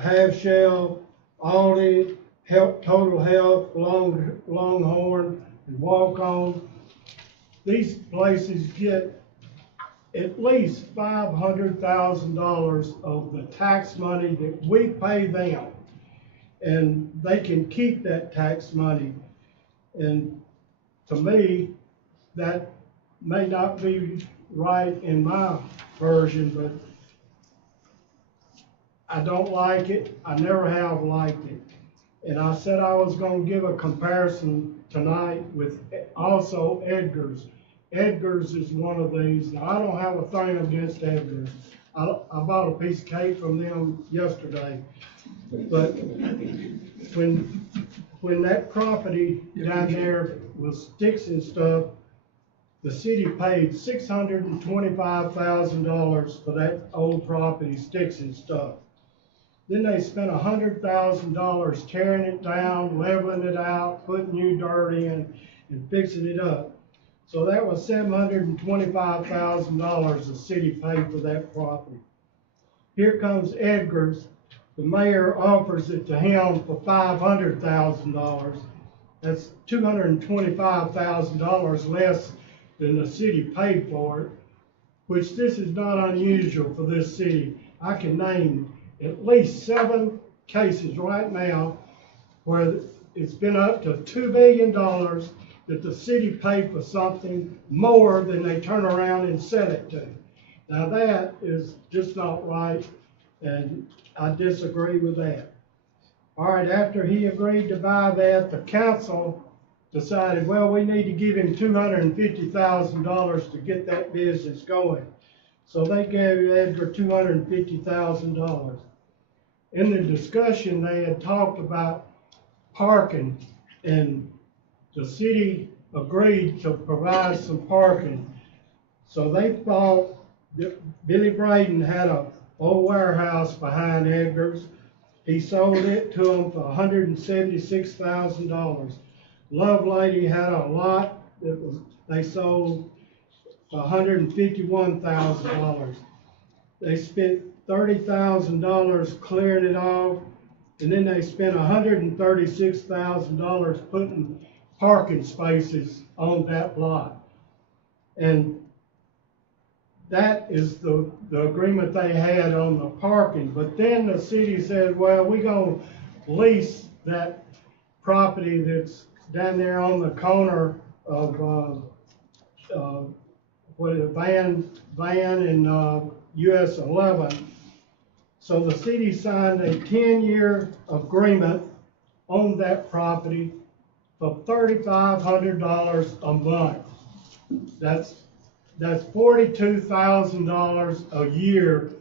Half Shell, Aldi, Total Health, Longhorn, and Walk On. These places get at least $500,000 of the tax money that we pay them, and they can keep that tax money. And to me, that may not be right in my version, but I don't like it. I never have liked it. And I said I was going to give a comparison tonight with also Edgar's. Edgar's is one of these. Now, I don't have a thing against Edgar's. I bought a piece of cake from them yesterday. But when that property down there was sticks and stuff, the city paid $625,000 for that old property, sticks and stuff. Then they spent $100,000 tearing it down, leveling it out, putting new dirt in, and fixing it up. So that was $725,000 the city paid for that property. Here comes Edgar's. The mayor offers it to him for $500,000. That's $225,000 less than the city paid for it, which this is not unusual for this city. I can name at least 7 cases right now where it's been up to $2 billion that the city paid for something more than they turn around and sell it to. Now that is just not right, and I disagree with that. All right, after he agreed to buy that, the council decided, well, we need to give him $250,000 to get that business going. So they gave Edgar $250,000. In the discussion, they had talked about parking, and the city agreed to provide some parking. So they thought that Billy Braden had a old warehouse behind Edgar's. He sold it to him for $176,000. Love Lady had a lot that they sold for $151,000. They spent $30,000 clearing it off, and then they spent $136,000 putting parking spaces on that lot. And that is the agreement they had on the parking. But then the city said, well, we're gonna lease that property that's down there on the corner of, Van and, US 11. So the city signed a 10-year agreement on that property for $3,500 a month. That's $42,000 a year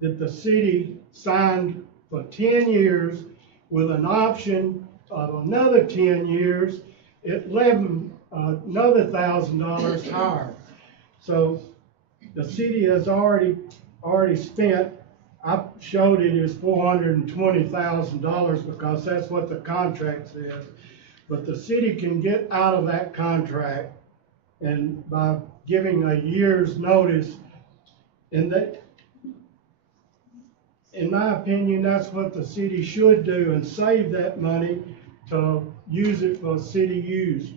that the city signed for 10 years with an option of another 10 years at another $1,000 higher. So the city has already spent, I showed it as $420,000 because that's what the contract says. But the city can get out of that contract and by giving a year's notice, and that, in my opinion, that's what the city should do and save that money to use it for city use.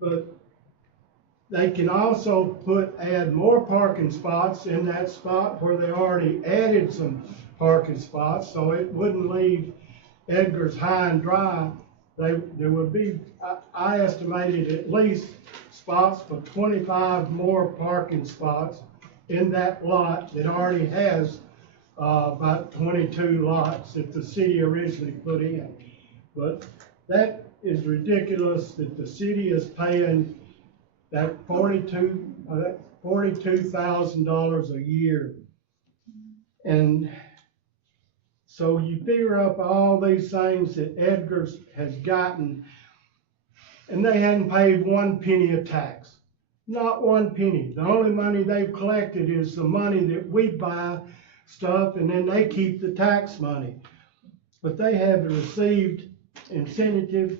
But they can also add more parking spots in that spot where they already added some parking spots, so it wouldn't leave Edgar's high and dry. There would be, I estimated at least spots for 25 more parking spots in that lot that already has about 22 lots that the city originally put in. But that is ridiculous that the city is paying that $42,000 a year. And so you figure up all these things that Edgar's has gotten, and they hadn't paid 1 penny of tax. Not 1 penny. The only money they've collected is the money that we buy stuff, and then they keep the tax money. But they have received incentive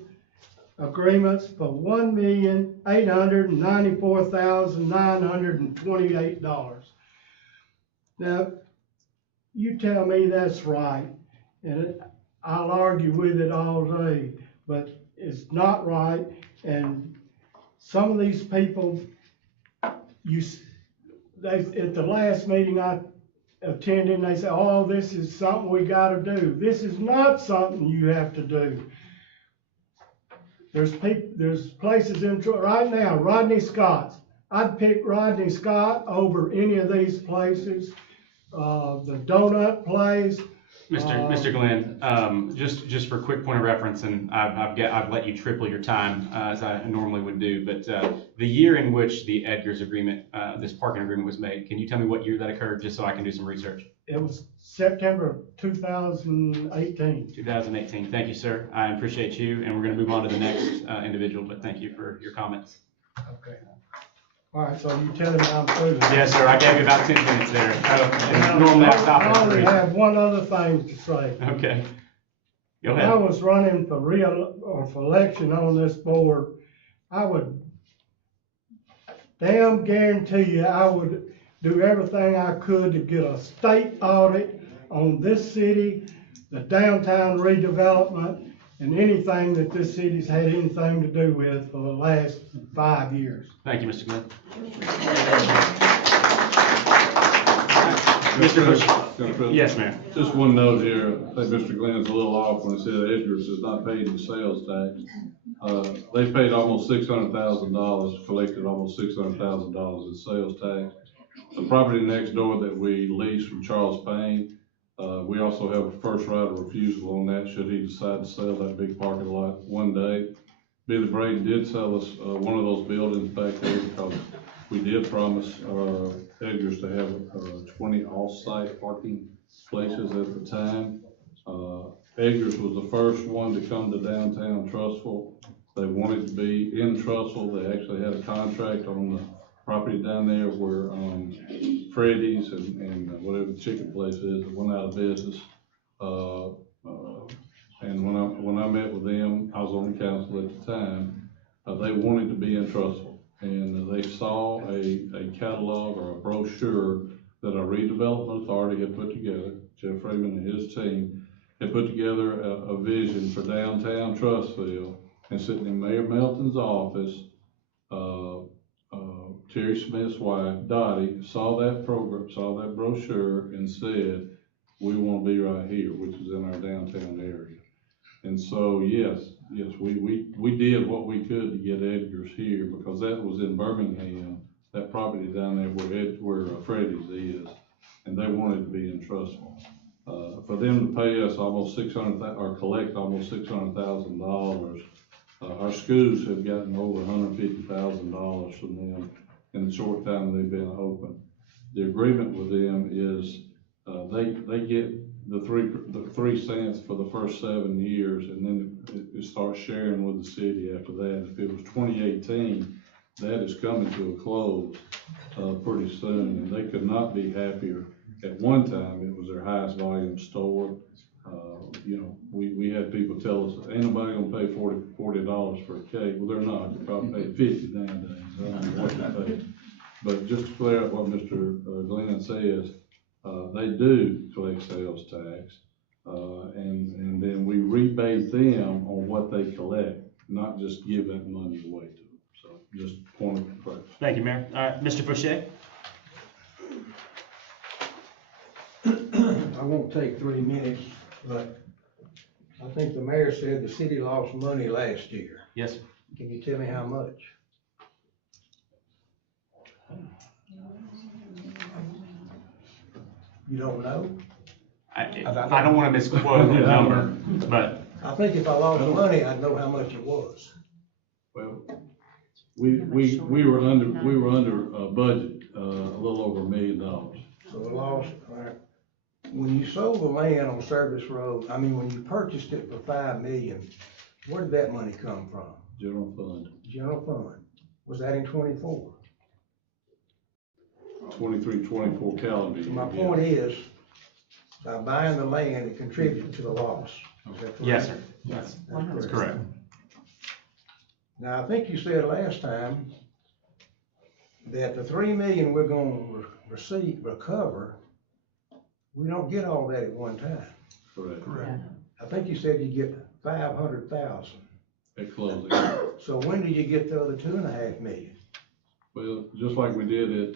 agreements for $1,894,928. Now, you tell me that's right, and I'll argue with it all day, but it's not right. And some of these people, at the last meeting I attended, they said, oh, this is something we gotta do. This is not something you have to do. There's places in right now, Rodney Scott's. I'd pick Rodney Scott over any of these places. The donut place. Mr. Glenn, just for a quick point of reference, and I've let you triple your time as I normally would do, but the year in which the Edgar's agreement, this parking agreement was made, can you tell me what year that occurred, just so I can do some research? It was September 2018. 2018. Thank you, sir. I appreciate you, and we're going to move on to the next individual, but thank you for your comments. Okay. All right, so you telling me I'm through? Yes, sir. I gave you about 10 minutes there. Normally I stop I at only 3. have one other thing to say. Okay. Go When I ahead. was running for for election on this board, I would damn guarantee you I would do everything I could to get a state audit on this city, the downtown redevelopment, and anything that this city's had anything to do with for the last 5 years. Thank you, Mr. Glenn. Mr. Bush. Yes, ma'am. Just one note here, I think Mr. Glenn's a little off when he said Edgar's has not paid the sales tax. They paid almost $600,000, collected almost $600,000 in sales tax. The property next door that we leased from Charles Payne, We also have a first right of refusal on that should he decide to sell that big parking lot one day. Billy Braden did sell us one of those buildings back there because we did promise Edgar's to have 20 off-site parking places at the time. Edgar's was the first one to come to downtown Trussville. They wanted to be in Trussville. They actually had a contract on the property down there where Freddy's and whatever the chicken place is, it went out of business. And when I met with them, I was on the council at the time, they wanted to be in Trussville. And they saw a catalog or a brochure that our redevelopment authority had put together. Jeff Raymond and his team had put together a vision for downtown Trussville. And sitting in Mayor Melton's office, Terry Smith's wife, Dottie, saw that program, saw that brochure and said, we want to be right here, which is in our downtown area. And so, yes, we did what we could to get Edgar's here because that was in Birmingham, that property down there where Freddy's is, and they wanted to be in Trussville. For them to pay us almost or collect almost $600,000, our schools have gotten over $150,000 from them in the short time they've been open. The agreement with them is they get the 3 cents for the first 7 years, and then it starts sharing with the city after that. If it was 2018, that is coming to a close pretty soon, and they could not be happier. At one time, it was their highest volume store. You know, we had people tell us, ain't nobody gonna pay $40 for a cake. Well, they're not. They're probably paying $50 nowadays. I don't know what they pay. But just to clear up what Mr. Glenn says, they do collect sales tax, and then we rebate them on what they collect, not just give that money away to them. So just point of correction. Thank you, Mayor. All right, Mr. Fouché. I won't take 3 minutes, but I think the mayor said the city lost money last year. Yes, sir. Can you tell me how much? You don't know? I don't want to misquote the number, but I think if I lost money, I'd know how much it was. Well, we were under budget, a little over $1 million. So we lost, all right. When you sold the land on Service Road, when you purchased it for $5 million, where did that money come from? General fund. General fund. Was that in 24? 23, 24 calendar year. So my point is, by buying the land, it contributed to the loss. Is that correct? yes, sir. That's correct. Now, I think you said last time that the $3 million we're gonna recover, we don't get all that at one time. Correct. I think you said you get 500,000. At closing. So when do you get the other 2.5 million? Well, just like we did at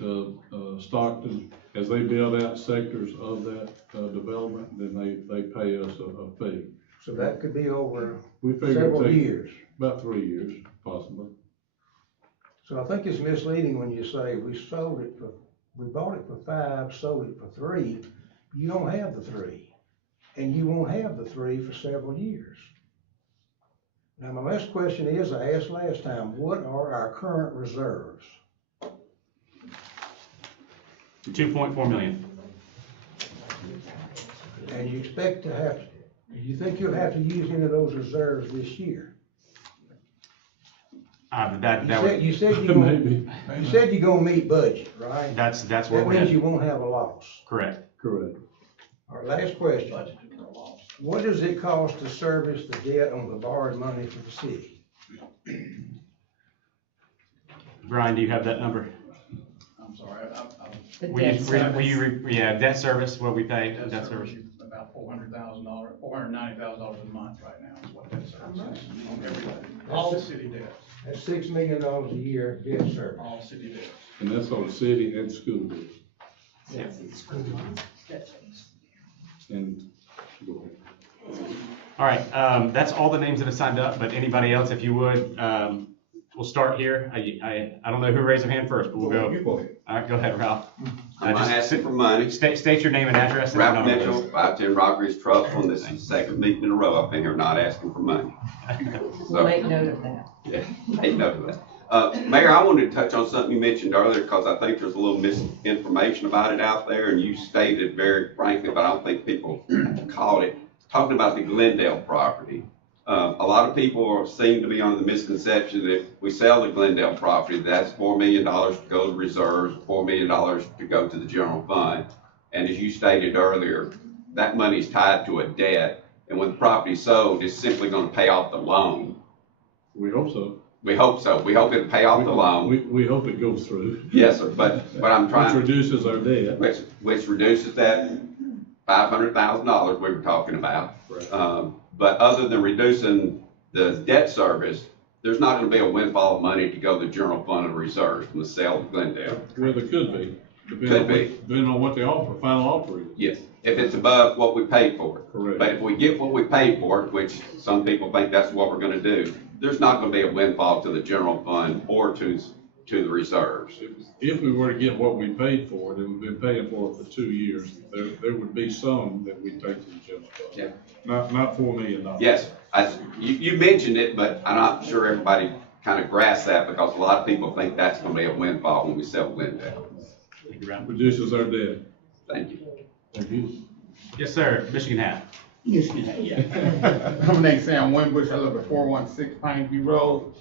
Stockton, as they build out sectors of that development, then they pay us a fee. So that could be over We figure several years. About 3 years, possibly. So I think it's misleading when you say we bought it for 5, sold it for 3. You don't have the 3, and you won't have the 3 for several years. Now, my last question is, I asked last time, what are our current reserves? 2.4 million. And you expect do you think you'll have to use any of those reserves this year? You said you're gonna meet budget, right? That's where That we're means at. you won't have a loss. Correct. All right, last question. What does it cost to service the debt on the borrowed money for the city? Brian, do you have that number? I'm sorry, Debt service, what we pay, debt service. about $490,000 a month right now is what that service is on everybody. All city debt, That's $6 million a year debt service. all city debt. And that's on city and school debt. And go ahead. All right, that's all the names that have signed up, but anybody else, if you would, We'll start here. I don't know who raised their hand first, but we'll go. You go ahead. All right, go ahead, Ralph. I'm not asking for money. State your name and address. And Ralph number, Mitchell, please. 510 Rockridge, Trussville, and this is the second meeting in a row I've been here not asking for money. We'll make note of that. Yeah, take note of that. Mayor, I wanted to touch on something you mentioned earlier because I think there's a little misinformation about it out there, and you stated very frankly, but I don't think people caught it. Talking about the Glendale property. A lot of people seem to be under the misconception that if we sell the Glendale property, that's $4 million to go to reserves, $4 million to go to the general fund. And as you stated earlier, that money's tied to a debt, and when the property's sold, it's simply going to pay off the loan. We hope so. We hope so. We hope it'll pay off the loan. We hope it goes through. Yes, sir. But I'm trying. Which reduces our debt. Which reduces that $500,000 we were talking about. Right. But other than reducing the debt service, there's not going to be a windfall of money to go to the general fund of reserves from the sale of Glendale. Well, there could be. Depending on what the final offer is. Yes, if it's above what we paid for it. Correct. But if we get what we paid for it, which some people think that's what we're going to do, there's not going to be a windfall to the general fund or to the reserves. If we were to get what we paid for it, and we've been paying for it for 2 years, there would be some that we take to the general fund. Yeah. Not $4 million. Yes, you mentioned it, but I'm not sure everybody kind of grasps that because a lot of people think that's going to be a windfall when we sell Glendale. Reduces our debt. Thank you. Thank you. Yes, sir. Michigan Hat. Yeah. My name's Sam Winbush. I live at 416 Pineview Road.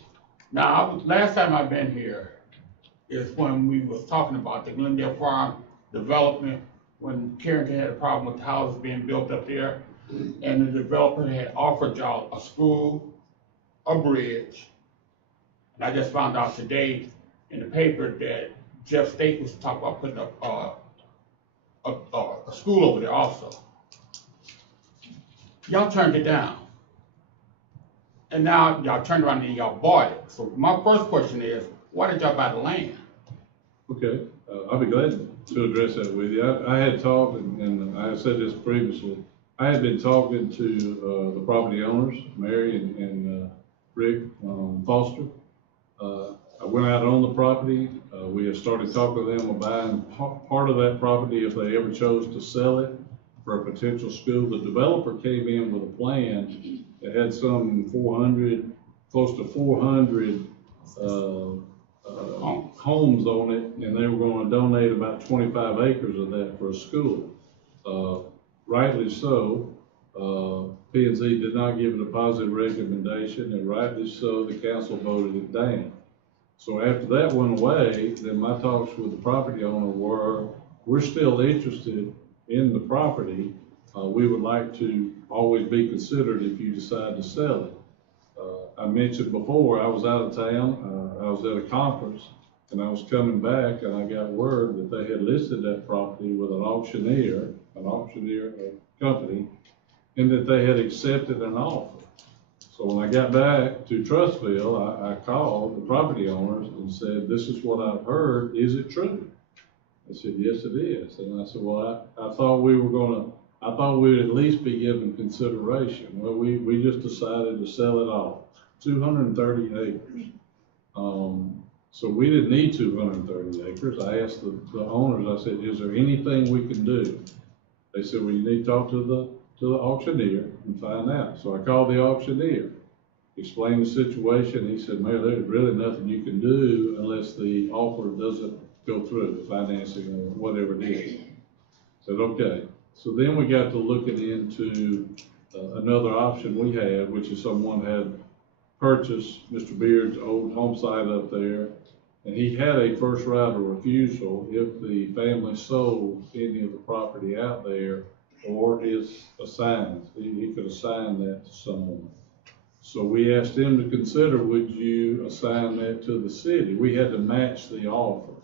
Now, last time I've been here is when we was talking about the Glendale Farm development, when Carrington had a problem with the houses being built up there, and the developer had offered y'all a school, a bridge. And I just found out today in the paper that Jeff State was talking about putting up a school over there also. Y'all turned it down. And now y'all turned around and y'all bought it. So my first question is, why did y'all buy the land? Okay, I'll be glad to address that with you. I had talked, and I said this previously, I had been talking to the property owners, Mary and Rick Foster. I went out on the property. We have started talking to them about buying part of that property if they ever chose to sell it for a potential school. The developer came in with a plan that had some 400, close to 400 homes on it, and they were going to donate about 25 acres of that for a school. Rightly so, P&Z did not give it a positive recommendation, and rightly so, the council voted it down. So after that went away, then my talks with the property owner were, we're still interested in the property. We would like to always be considered if you decide to sell it. I mentioned before, I was out of town. I was at a conference, and I was coming back, and I got word that they had listed that property with an auctioneer company, and that they had accepted an offer. So when I got back to Trussville, I called the property owners and said, this is what I've heard, is it true? They said, yes, it is. And I said, well, I thought we would at least be given consideration. Well, we just decided to sell it off, 230 acres. So we didn't need 230 acres. I asked the owners, I said, is there anything we can do? They said, well, you need to talk to the auctioneer and find out. So I called the auctioneer, explained the situation. He said, Mayor, there's really nothing you can do unless the offer doesn't go through, the financing or whatever it is. I said, okay. So then we got to looking into another option we had, which is someone had purchased Mr. Beard's old home site up there, and he had a first right of refusal if the family sold any of the property out there or is assigned. He could assign that to someone. So we asked him to consider, would you assign that to the city? We had to match the offer,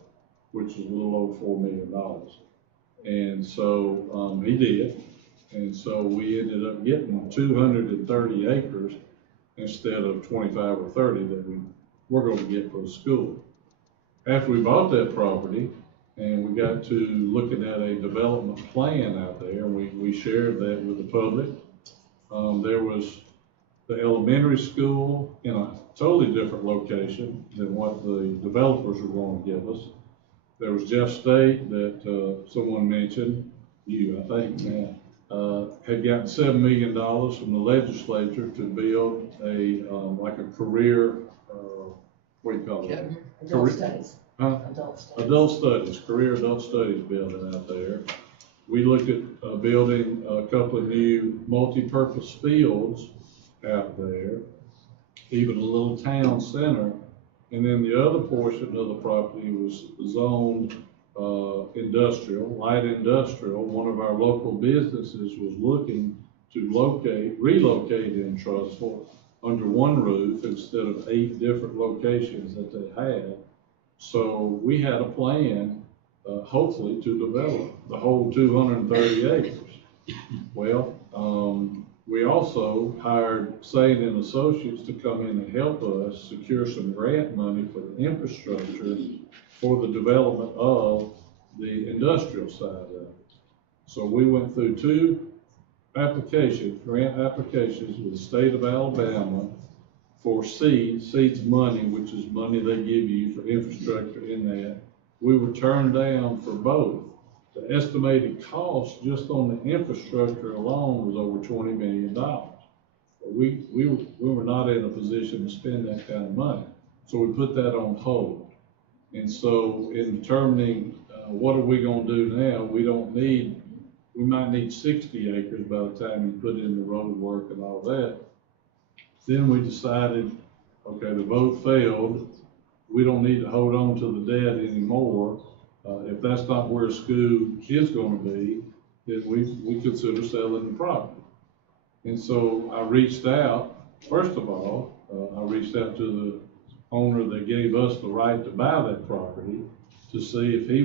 which is a little over $4 million. And so he did. And so we ended up getting 230 acres instead of 25 or 30 that we were going to get for the school. After we bought that property and we got to looking at a development plan out there, we shared that with the public. There was the elementary school in a totally different location than what the developers were going to give us. There was Jeff State that, someone mentioned, you, I think, had gotten $7 million from the legislature to build a, like a career, what do you call it? Adult studies. Huh? Adult studies. Adult studies, career adult studies building out there. We looked at, building a couple of new multi-purpose fields out there, even a little town center. And then the other portion of the property was zoned, industrial, light industrial. One of our local businesses was looking to relocate in Trussville under one roof instead of 8 different locations that they had. So we had a plan, hopefully, to develop the whole 230 acres. Well, we also hired Saint and Associates to come in and help us secure some grant money for the infrastructure for the development of the industrial side of it. So we went through 2 grant applications with the state of Alabama for seeds money, which is money they give you for infrastructure in that. We were turned down for both. The estimated cost just on the infrastructure alone was over $20 million. We were not in a position to spend that kind of money. So we put that on hold. And so in determining what are we going to do now, we might need 60 acres by the time you put in the road work and all that. Then we decided, okay, the vote failed. We don't need to hold on to the debt anymore. If that's not where school is going to be, then we consider selling the property. And so I reached out, first of all, I reached out to the owner that gave us the right to buy that property to see if he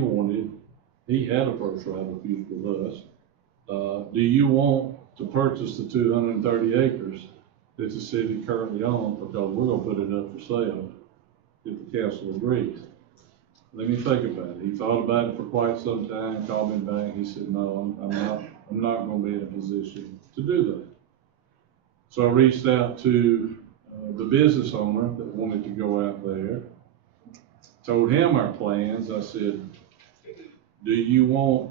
had a first right of use with us. Do you want to purchase the 230 acres that the city currently owns, because we're going to put it up for sale if the council agrees? Let me think about it. He thought about it for quite some time, called me back. He said, no, I'm not going to be in a position to do that. So I reached out to the business owner that wanted to go out there, told him our plans. I said, do you want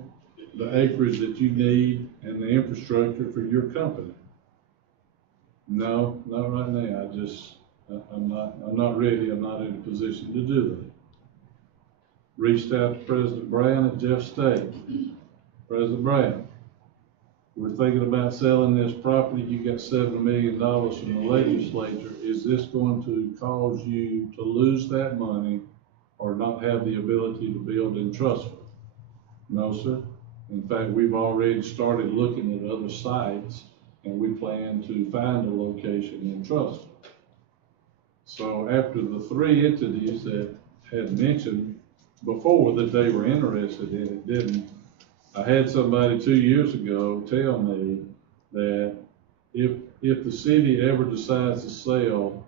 the acreage that you need and the infrastructure for your company? No, not right now. I'm not ready. I'm not in a position to do that. Reached out to President Brown at Jeff State. President Brown, we're thinking about selling this property. You got $7 million from the legislature. Is this going to cause you to lose that money or not have the ability to build in Trussville? No, sir. In fact, we've already started looking at other sites, and we plan to find a location in Trussville. So after the 3 entities that had mentioned before that they were interested in it didn't, I had somebody 2 years ago tell me that if the city ever decides to sell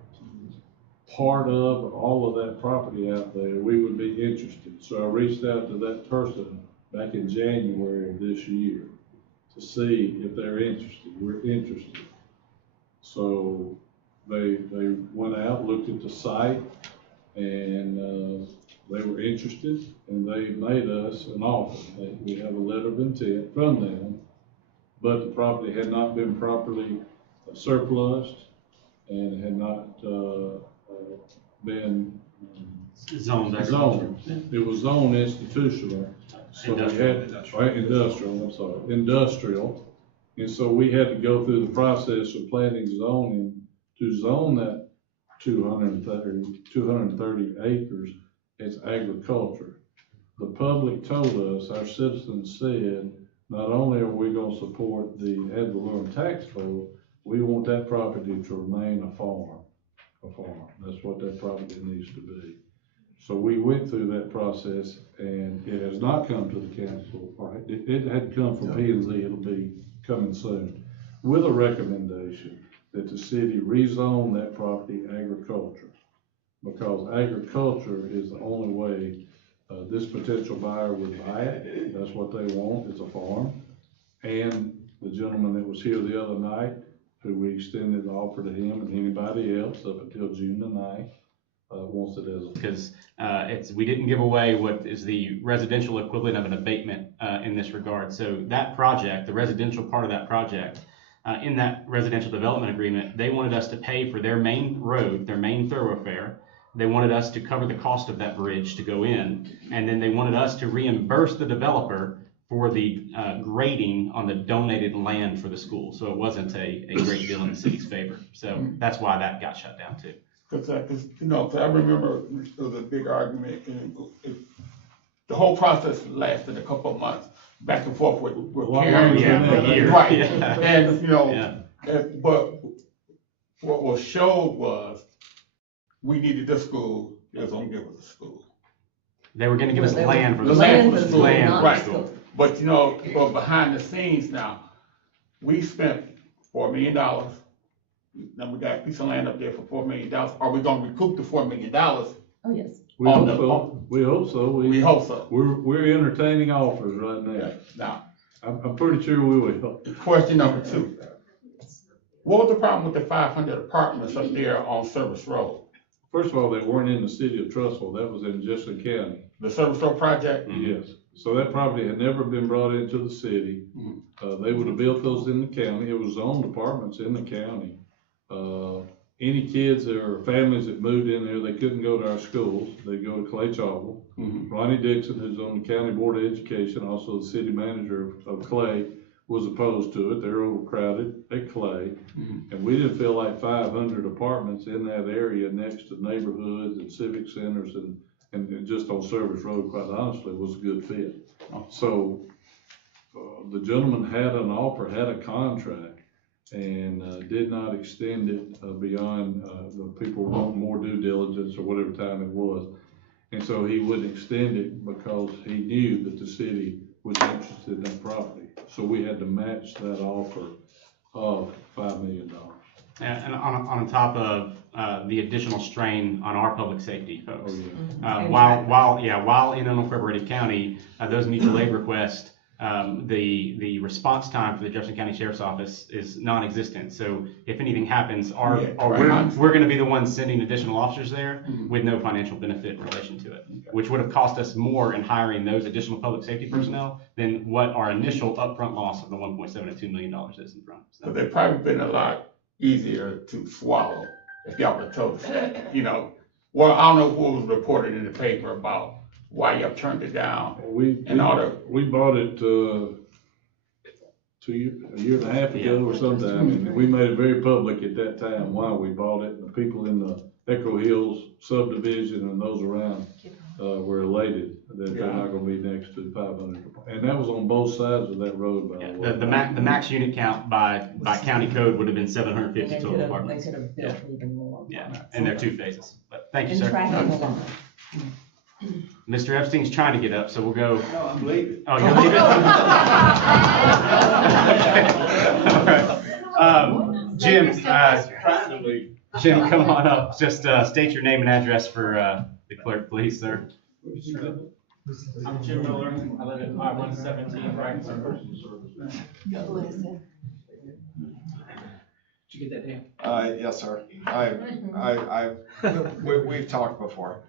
part of or all of that property out there, we would be interested. So I reached out to that person back in January of this year to see if they're interested. We're interested. So they went out, looked at the site, and they were interested, and they made us an offer. We have a letter of intent from them, but the property had not been properly surplused and had not been zoned. It was zoned institutional. So industrial. And so we had to go through the process of planning zoning to zone that 230 acres as agriculture. The public told us, our citizens said, not only are we going to support the ad valorem tax vote, we want that property to remain a farm. That's what that property needs to be. So we went through that process, and it has not come to the council. Right? It had come from P&Z. It'll be coming soon with a recommendation that the city rezone that property agriculture, because agriculture is the only way this potential buyer would buy it. That's what they want. It's a farm. And the gentleman that was here the other night who we extended the offer to him and anybody else up until June the 9th, wants it as a. Because we didn't give away what is the residential equivalent of an abatement in this regard. So that project, the residential part of that project, in that residential development agreement, they wanted us to pay for their main road, their main thoroughfare. They wanted us to cover the cost of that bridge to go in, and then they wanted us to reimburse the developer for the grading on the donated land for the school. So it wasn't a great deal in the city's favor. So that's why that got shut down too. Cause I remember there was a big argument, and the whole process lasted a couple of months, back and forth with Karen. A year. Right, Yeah. and, but what was showed was, we needed the school, they was gonna give us the school. They were gonna give us land for The the land for the school, land for the right. school. But but behind the scenes now, we spent $4 million. Then we got a piece of land up there for $4 million. Are we gonna recoup the $4 million? Oh, yes. We hope so. We hope so. We hope so. We're entertaining offers right now. Yeah. Now, I'm pretty sure we will. question number 2. What was the problem with the 500 apartments up there on Service Road? First of all, they weren't in the city of Trussville. That was in Jefferson County. The Service Road project? Yes. So that property had never been brought into the city. They would have built those in the county. It was owned apartments in the county. Any kids or families that moved in there, they couldn't go to our schools. They'd go to Clay Chalville. Ronnie Dixon, who's on the County Board of Education, also the city manager of Clay, was opposed to it. They're overcrowded at Clay. And we didn't feel like 500 apartments in that area next to neighborhoods and civic centers and just on Service Road, quite honestly, was a good fit. So the gentleman had an offer, had a contract, and did not extend it beyond the people want more due diligence or whatever time it was. And so he wouldn't extend it because he knew that the city was interested in that property. So we had to match that offer of $5 million. And on top of the additional strain on our public safety folks. Oh, yeah. While in unincorporated county, those mutual aid requests, the response time for the Jefferson County Sheriff's Office is non-existent. So if anything happens, we're going to be the ones sending additional officers there with no financial benefit in relation to it, which would have cost us more in hiring those additional public safety personnel than what our initial upfront loss of the $1.72 million is in front. So they've probably been a lot easier to swallow if y'all would have told us that, Well, I don't know who was reported in the paper about why y'all turned it down. We bought it a year and a half ago or sometime, and we made it very public at that time why we bought it. And the people in the Echo Hills subdivision and those around were elated that they're not going to be next to 500. And that was on both sides of that road, by the way. The max unit count by county code would have been 750 total apartments. They could have built even more. Yeah, and they're 2 phases. But thank you, And sir. traffic alone. Mr. Epstein's trying to get up, so we'll go. No, I'm leaving. Oh, you're leaving? All right. Jim, come on up. Just state your name and address for the clerk, please, sir. I'm Jim Miller. I live at 5117 Brighton Circle. Listen. Did you get that down? Yes, sir. We've talked before.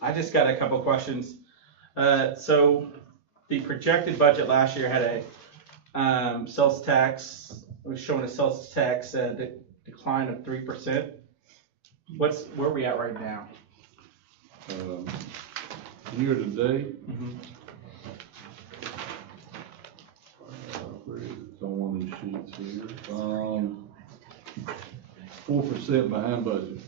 I just got a couple questions. So the projected budget last year had a sales tax, it was showing a sales tax decline of 3%. Where are we at right now? Year to date. Where is it? It's on one of these sheets here. 4% behind budget.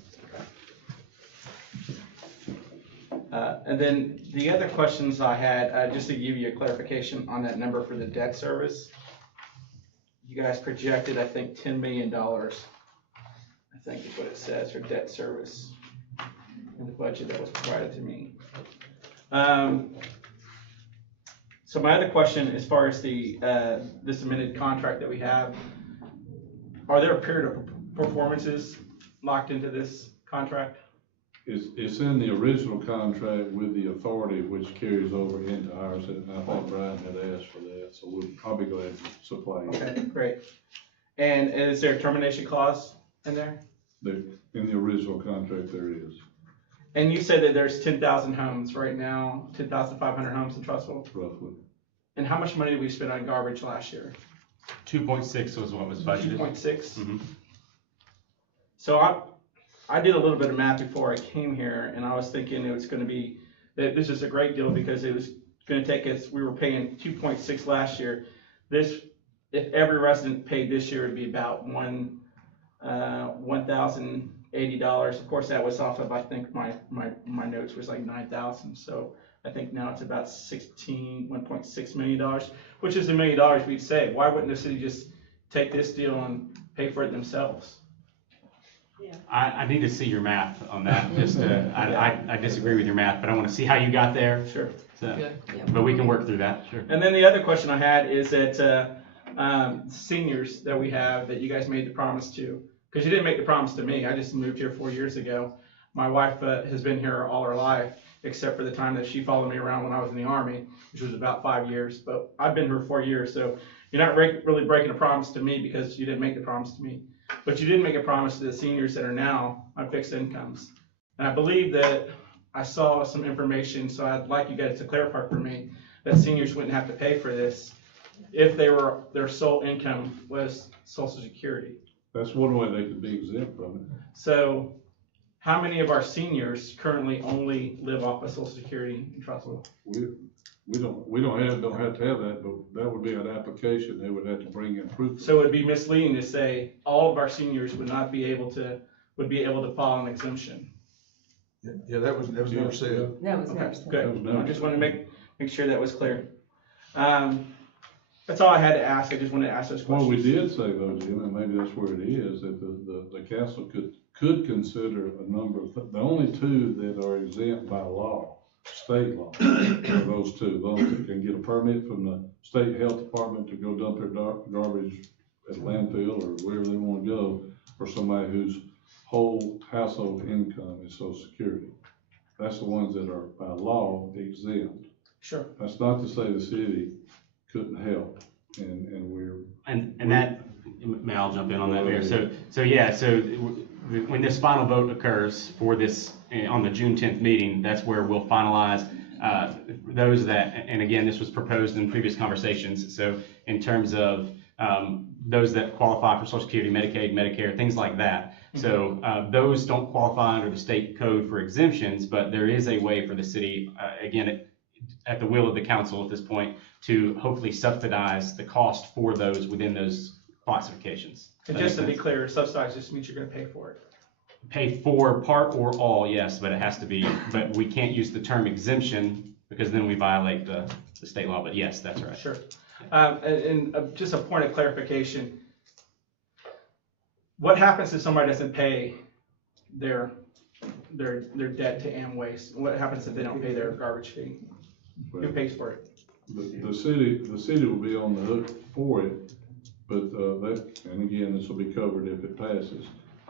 And then the other questions I had, just to give you a clarification on that number for the debt service. You guys projected, I think, $10 million, I think is what it says, for debt service in the budget that was provided to me. So my other question, as far as this amended contract that we have, are there a period of performances locked into this contract? It's in the original contract with the authority, which carries over into ours, and I thought Brian had asked for that, so we'll probably go ahead and supply it. Okay, great. And is there a termination clause in there? In the original contract, there is, And you said that there's 10,000 homes right now, 10,500 homes in Trussville? roughly. And how much money did we spend on garbage last year? 2.6 was what was budgeted. 2.6? Mhm. So I did a little bit of math before I came here, and I was thinking it was gonna be, that this is a great deal because it was gonna take us, we were paying 2.6 last year. This, if every resident paid this year, it'd be about $1,080. Of course, that was off of, I think my notes was like 9,000. So I think now it's about $1.6 million, which is $1 million we'd save. Why wouldn't the city just take this deal and pay for it themselves? I need to see your math on that. Just I disagree with your math, but I want to see how you got there. Sure. So, Okay. but we can work through that. Sure. And then the other question I had is that seniors that we have that you guys made the promise to, because you didn't make the promise to me. I just moved here 4 years ago. My wife has been here all her life, except for the time that she followed me around when I was in the Army, which was about 5 years. But I've been here 4 years, so you're not really breaking a promise to me because you didn't make the promise to me. But you did make a promise to the seniors that are now on fixed incomes. And I believe that I saw some information, so I'd like you guys to clarify for me that seniors wouldn't have to pay for this if their sole income was Social Security. That's one way they could be exempt from it. So how many of our seniors currently only live off of Social Security in Trussville? We don't have to have that, but that would be an application. They would have to bring in proof. So it'd be misleading to say all of our seniors would be able to file an exemption. Yeah, that was never said. That was never said. Good. I just want to make sure that was clear. That's all I had to ask. I just wanted to ask those questions. Well, we did say though, Jim, and maybe that's where it is, that the council could consider a number of, the only two that are exempt by law, state law, are those two. Those that can get a permit from the state health department to go dump their garbage at landfill or wherever they want to go, or somebody whose whole household income is Social Security. That's the ones that are by law exempt. Sure. That's not to say the city couldn't help, and we're. And that, I'll jump in on that, Mayor. So yeah, so when this final vote occurs for this, on the June 10th meeting, that's where we'll finalize those that, and again, this was proposed in previous conversations. So in terms of those that qualify for Social Security, Medicaid, Medicare, things like that. So those don't qualify under the state code for exemptions, but there is a way for the city, again, at the will of the council at this point, to hopefully subsidize the cost for those within those classifications. And just to be clear, subsidize just means you're going to pay for it. Pay for part or all, yes, but it has to be, but we can't use the term exemption because then we violate the state law, but yes, that's right. Sure. And just a point of clarification. What happens if somebody doesn't pay their debt to Amwaste? What happens if they don't pay their garbage fee? Who pays for it? The city will be on the hook for it, but and again, this will be covered if it passes.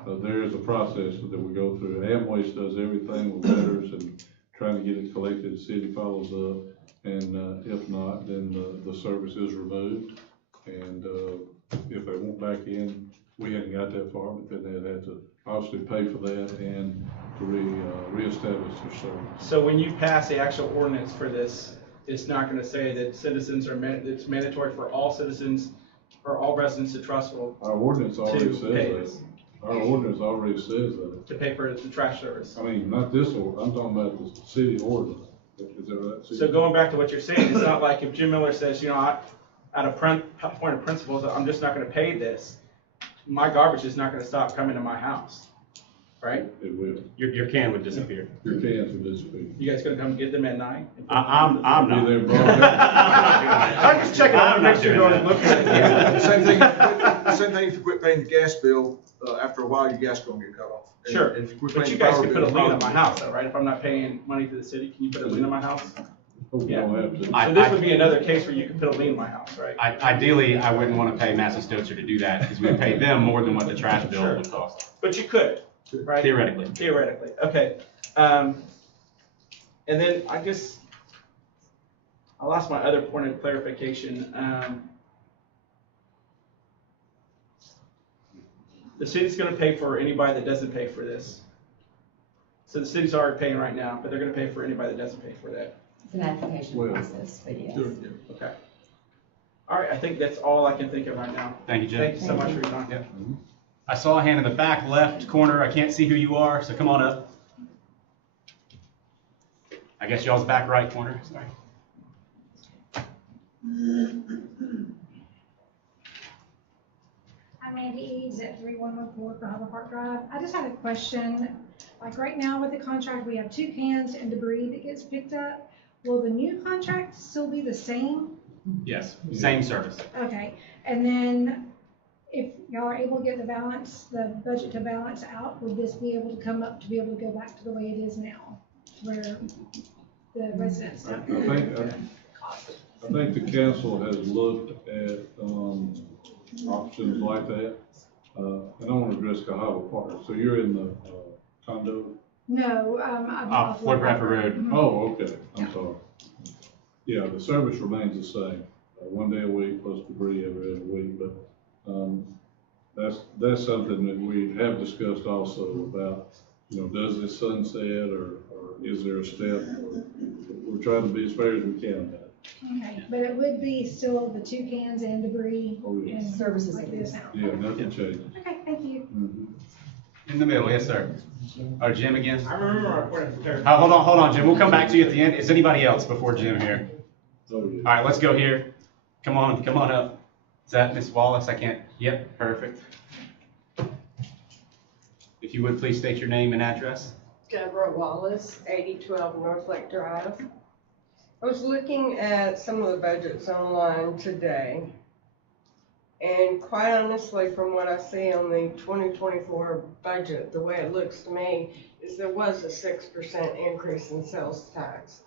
There is a process that we go through. Amwaste does everything with letters and trying to get it collected. The city follows up, and if not, then the service is removed. And if they won't back in, we hadn't got that far, but then they'd have to obviously pay for that and to reestablish their service. So when you pass the actual ordinance for this, it's not going to say that citizens it's mandatory for all citizens or all residents of Trussville. Our ordinance already says pay that. Our ordinance already says that. To pay for the trash service. I mean, not this ordinance, I'm talking about the city ordinance. Is that right? So going back to what you're saying, it's not like if Jim Miller says, out of point of principle, I'm just not going to pay this. My garbage is not going to stop coming to my house, right? It will. Your can would disappear. Your cans would disappear. You guys going to come get them at night? I'm not. I'm just checking. I want to make sure you're going to look at it. Same thing if you quit paying the gas bill, after a while, your gas gonna get cut off. And Sure, if you quit but paying you the guys power can put bill, a lien on my probably- house though, right? If I'm not paying money to the city, can you put a lien on my house? We don't have to. So this would be another case where you could put a lien on my house, right? Ideally, I wouldn't want to pay Massey Stocer to do that because we pay them more than what the trash bill Sure. would cost. But you could, right? Theoretically. Theoretically, okay. And then I lost my other point of clarification. The city's gonna pay for anybody that doesn't pay for this. So the city's already paying right now, but they're gonna pay for anybody that doesn't pay for that. It's an application Well, process, but yes. Okay. All right, I think that's all I can think of right now. Thank you, Jim. Thank you so much for your time. Yep. I saw a hand in the back left corner. I can't see who you are, so come on up. I guess y'all's back right corner. Sorry. I'm Mandy Eads at 3114 Bravo Park Drive. I just had a question. Like right now with the contract, we have 2 cans and debris that gets picked up. Will the new contract still be the same? Yes, same service. Okay, and then if y'all are able to get the budget to balance out, would this be able to come up to be able to go back to the way it is now? Where the residents don't. I think the council has looked at, options like that. I don't want to address Cahaba Park, so you're in the, condo? No, I'm Off Fort Bradford Road. Mhm. Oh, okay, I'm sorry. Yeah, the service remains the same, 1 day a week plus debris every other week, but, that's something that we have discussed also about, does this sunset or is there a step? We're trying to be as fair as we can about it. Okay, but it would be still the 2 cans and debris Oh, yes. and Services like this now. Yeah, nothing changes. Okay, thank you. In the middle, yes, sir. Oh, Jim again? I remember I put it there. Hold on, Jim. We'll come back to you at the end. Is anybody else before Jim here? Oh, yeah. All right, let's go here. Come on up. Is that Miss Wallace? I can't. Yep, perfect. If you would please state your name and address. Deborah Wallace, 8012 North Lake Drive. I was looking at some of the budgets online today, and quite honestly, from what I see on the 2024 budget, the way it looks to me is there was a 6% increase in sales tax.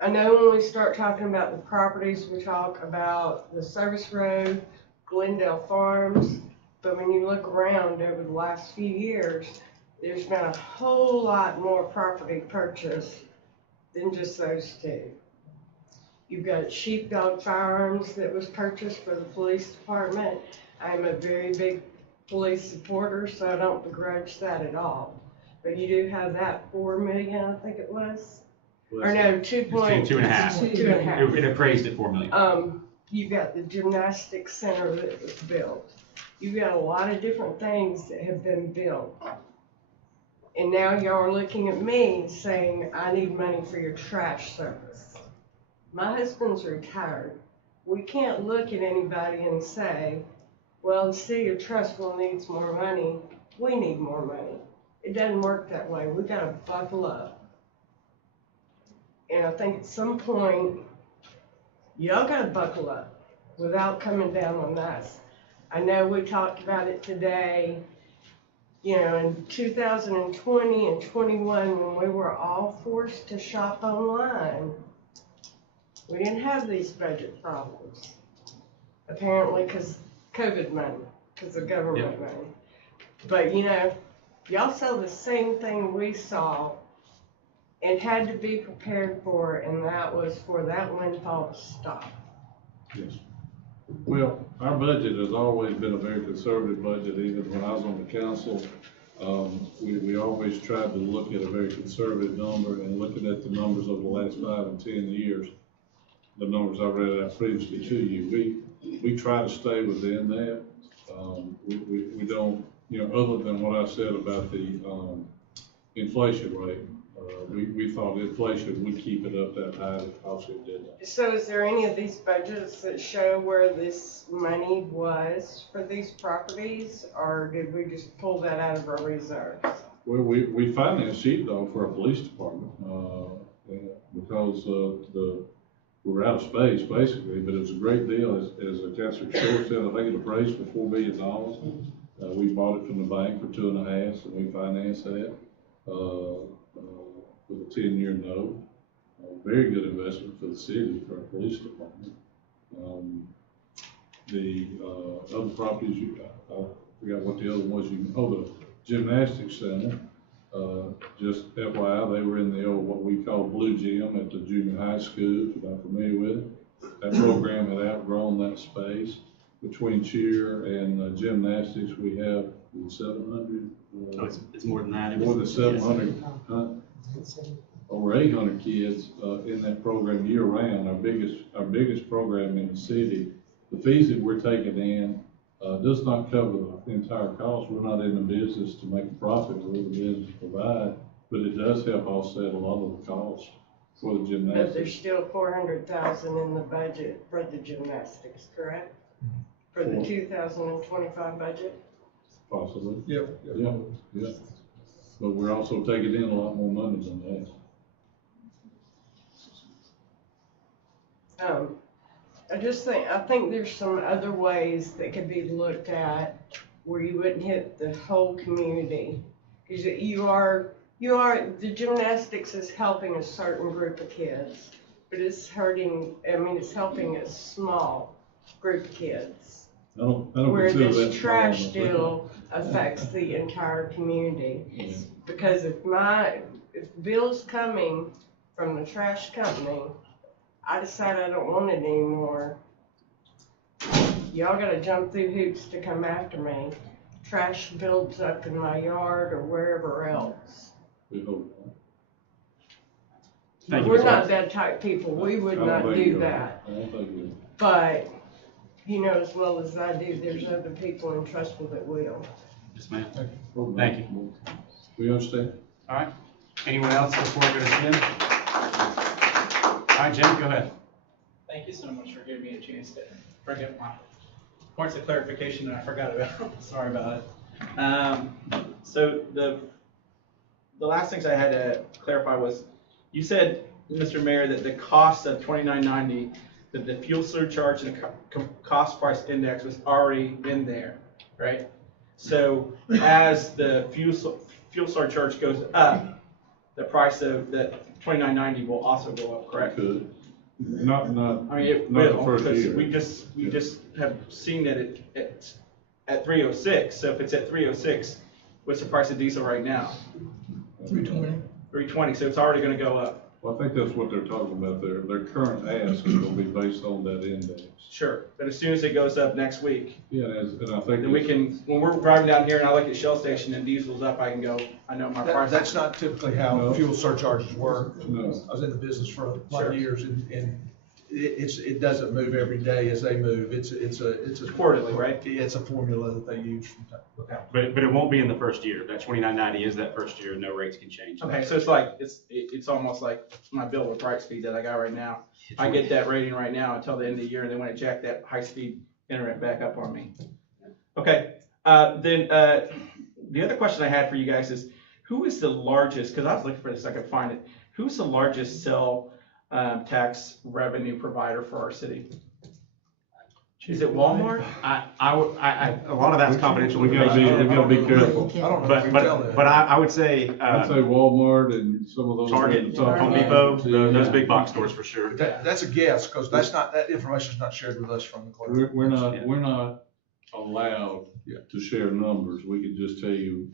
I know when we start talking about the properties, we talk about the service road, Glendale Farms, but when you look around over the last few years, there's been a whole lot more property purchased than just those 2. You've got Sheepdog Firearms that was purchased for the police department. I'm a very big police supporter, so I don't begrudge that at all. But you do have that 4 million, I think it was. Or no, 2.5. 2.5. It appraised at $4 million. You've got the gymnastics center that was built. You've got a lot of different things that have been built. And now y'all are looking at me saying, I need money for your trash service. My husband's retired. We can't look at anybody and say, well, the city of Trussville needs more money. We need more money. It doesn't work that way. We gotta buckle up. And I think at some point, y'all gotta buckle up without coming down on us. I know we talked about it today, in 2020 and 21, when we were all forced to shop online, we didn't have these budget problems. Apparently, because COVID money, because of government money. But y'all saw the same thing we saw and had to be prepared for, and that was for that windfall to stop. Yes. Well, our budget has always been a very conservative budget, even when I was on the council. We always tried to look at a very conservative number, and looking at the numbers over the last 5 and 10 years, the numbers I read out previously to you, we try to stay within that. We don't, other than what I said about the inflation rate, we thought inflation would keep it up that high, obviously it didn't. So is there any of these budgets that show where this money was for these properties, or did we just pull that out of our reserves? Well, we financed Sheepdog for our police department, because we were out of space basically, but it was a great deal. As Councilor Short said, I think it appraised for $4 billion. We bought it from the bank for 2.5, and we financed that. With a 10-year note, very good investment for the city, for our police department. The other properties, I forgot what the other was. The gymnastics center. Just FYI, they were in the old what we call Blue Gym at the junior high school. If you're not familiar with it, that program had outgrown that space. Between cheer and gymnastics, we have 700. Oh, it's more than that. It was- More than 700, over 800 kids in that program year round. Our biggest program in the city. The fees that we're taking in does not cover the entire cost. We're not in the business to make a profit. We're in the business to provide, but it does help offset a lot of the costs for the But gymnastics. there's still 400,000 in the budget for the gymnastics, correct? For the 2025 budget? Possibly. Yep. Yeah. But we're also taking in a lot more money than that. I think there's some other ways that could be looked at where you wouldn't hit the whole community. Because the gymnastics is helping a certain group of kids, but it's helping a small group of kids. I don't Where consider that this trash small, deal affects the entire community. Yeah. Because if bill's coming from the trash company, I decide I don't want it anymore, y'all gotta jump through hoops to come after me. Trash builds up in my yard or wherever else. We hope not. Thank you, We're Ms. not Watts. that type of people, we would I don't not think do you are. that. I don't think we are. But, you know as well as I do, there's other people in Trussville that will. Yes, ma'am. Well, Thank you. We understand. All right. Anyone else before we go to Jim? All right, Jim, go ahead. Thank you so much for giving me a chance to bring up my points of clarification that I forgot about. Sorry about it. So the last things I had to clarify was, you said, Mr. Mayor, that the cost of $29.90, that the fuel surcharge and the cost price index was already in there, right? So as the fuel surcharge goes up, the price of the $29.90 will also go up, correct? It could. Not, I mean, it not the will, first because year. we just have seen that it's at 306. So if it's at 306, what's the price of diesel right now? 320. 320. So it's already going to go up. Well, I think that's what they're talking about there. Their current ask is going to be based on that index. Sure, but as soon as it goes up next week, Yeah, and I think. then we can. When we're driving down here and I look at Shell Station and diesel's up, I can go. I know my price. That's not typically how No. fuel surcharges work. No. I was in the business for a lot Sure. of years, and it doesn't move every day as they move. It's a Quarterly, right? It's a formula that they use from time to time. But it won't be in the first year. That $29.90 is that first year. No rates can change. Okay, so it's like it's almost like my bill with Brightspeed that I got right now. I get that rating right now until the end of the year, and then when it jack that high-speed internet back up on me. Okay, then the other question I had for you guys is, who is the largest? Because I was looking for this, I could find it. Who's the largest cell tax revenue provider for our city? Is it Walmart? A lot of that's confidential We gotta be careful. I don't know if we can tell that. But I would say, I'd say Walmart and some of those. Target, Top Home five, Depot, yeah. those big box stores for sure. That's a guess, because that information is not shared with us from the clerk. We're not allowed to share numbers. We can just tell you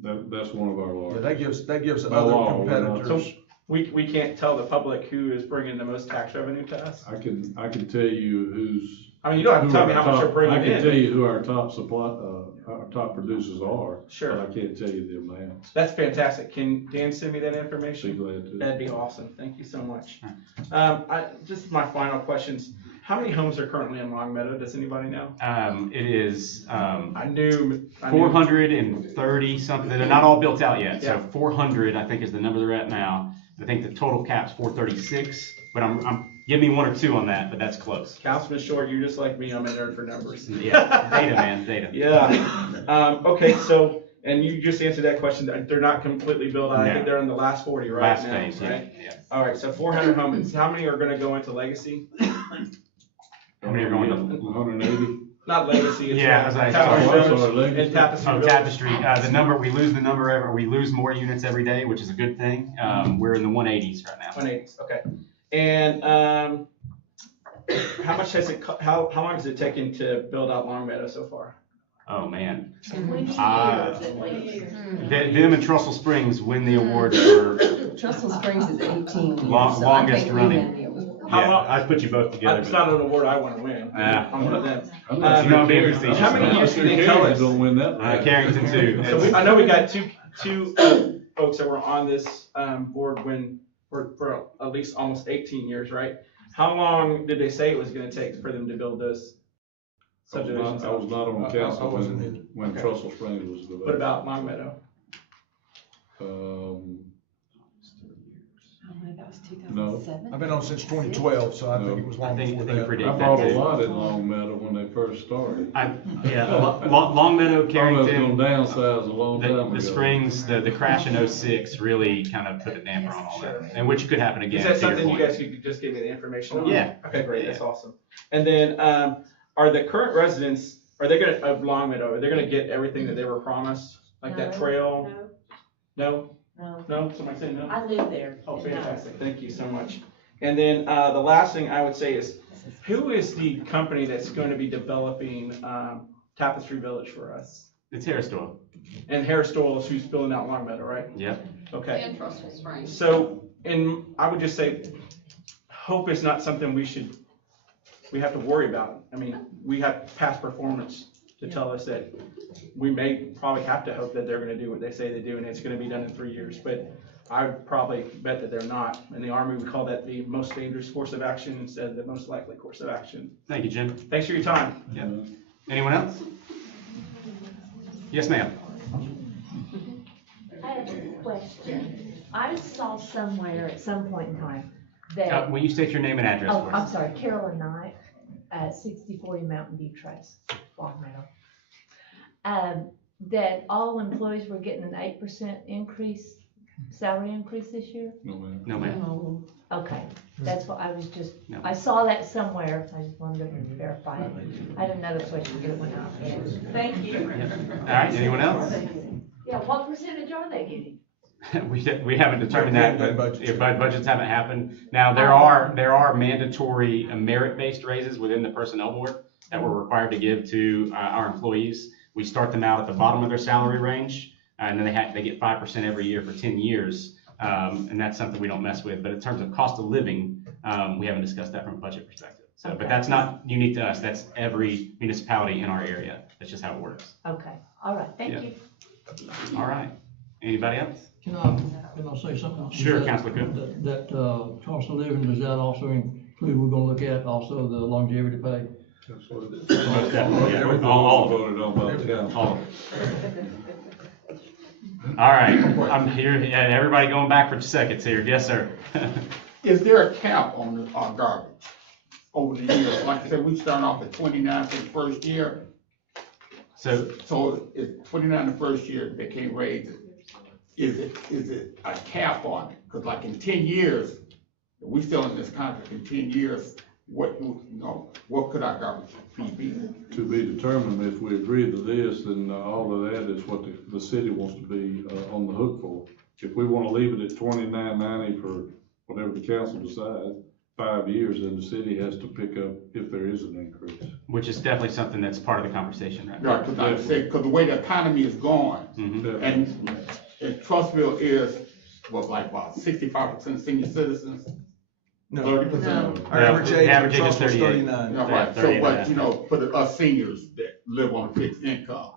that's one of our Yeah, largest. that gives By other law, we're not- competitors. We can't tell the public who is bringing the most tax revenue to us? I can tell you who's. I mean, you don't have to tell me how much you're bringing I can in. tell you who our top our top producers are. Sure. But I can't tell you the amounts. That's fantastic. Can Dan send me that Be information? glad to. That'd be awesome. Thank you so much. Just my final questions. How many homes are currently in Longmeadow? Does anybody know? It is, I knew 430 something. They're not all built out yet. Yeah. So 400, I think, is the number they're at now. I think the total cap's 436, but give me one or two on that, but that's close. Councilman Short, you're just like me. I'm a nerd for numbers. Yeah, data, man, data. Yeah. Okay, so, and you just answered that question. They're not completely built out. I think No. they're in the last 40 right Last now, phase, yeah, right? yeah. All right, so 400 homes. How many are going to go into Legacy? How many are going to? 180. Not Legacy. It's Yeah, as I Tapestry sorry, Village and Tapestry Oh, Village. Tapestry. The number, we lose the number we lose more units every day, which is a good thing. We're in the 180s right now. 180s, okay. And how much has it? How long has it taken to build out Longmeadow so far? Oh, man. 20 years Uh, at least. Them and Trussville Springs win the award for Trussville Springs is 18 years, Long- so I longest think we running. win the award. I put you both together. It's not an award I wanna win. I'm one of them. I'm not sure How many years do you think Carrington don't win that? Carrington too. So I know we got two folks that were on this, board for at least almost 18 years, right? How long did they say it was gonna take for them to build those subdivisions? I was not on council when Okay. Trussville Springs was developed. What about Long Meadow? That was No. 2007? I've been on since 2012, so I think it was long before that. I bought a lot in Long Meadow when they first started. Long Meadow, Carrington. Gonna downsize a long time ago. The Springs, the crash in '06 really kind of put a damper on all that, and which could happen again. Is that to your something you point. guys could just give me the information on? Yeah. Okay, great, that's awesome. And then, are the current residents, of Long Meadow, are they gonna get everything that they were promised? Like that trail? No? No? Somebody say no? I live there. Oh, fantastic, thank you so much. And then, the last thing I would say is, who is the company that's going to be developing, Tapestry Village for us? It's Harris Doyle. And Harris Doyle is who's building out Long Meadow, right? Yep. Okay. And Trussville Springs. So, I would just say, hope is not something we have to worry about. I mean, we have past performance to tell us that we may probably have to hope that they're gonna do what they say they do, and it's gonna be done in 3 years, but I would probably bet that they're not. In the Army, we call that the most dangerous course of action instead of the most likely course of action. Thank you, Jim. Thanks for your time. Yep. Anyone else? Yes, ma'am. I have a question. I saw somewhere at some point in time that. Will you state your name and address Oh, for I'm us? sorry, Carolyn Knight, 6040 Mountain View Trace, Long Meadow. That all employees were getting an 8% increase, salary increase this year? No, ma'am. No, ma'am. Okay, that's what I was just, No. I saw that somewhere, I just wanted to verify it. I had another question, but it went out. Thank you. All right, anyone else? Yeah, what percentage are they getting? We haven't determined that, but budgets haven't happened. Now, there are mandatory merit-based raises within the personnel board that we're required to give to our employees. We start them out at the bottom of their salary range, and then they get 5% every year for 10 years. And that's something we don't mess with. But in terms of cost of living, we haven't discussed that from a budget perspective. So, but that's not unique to us. That's every municipality in our area. That's just how it works. Okay, all right, thank you. All right. Anybody else? Can I say something? Sure, Councilor Cook. That cost of living, does that also include, we're gonna look at also the longevity pay? That's what it is. Most definitely, yeah. All voted on by the council. All of it. All right, I'm here, and everybody going back for seconds here. Yes, sir. Is there a cap on our garbage over the years? Like I said, we start off at 29 for the first year. So it's 29 the first year, they can't raise it. Is it a cap on it? Because like in 10 years, if we still in this contract in 10 years, what could our garbage fee be? To be determined. If we agree to this, then all of that is what the city wants to be on the hook for. If we want to leave it at $29.90 for whatever the council decides, 5 years, then the city has to pick up if there is an increase. Which is definitely something that's part of the conversation right now. Right, because the way the economy is going, and Trussville is, like about 65% of senior citizens. No. 30%. Our average age is 39. Yeah, right, so, but, for us seniors that live on a fixed income.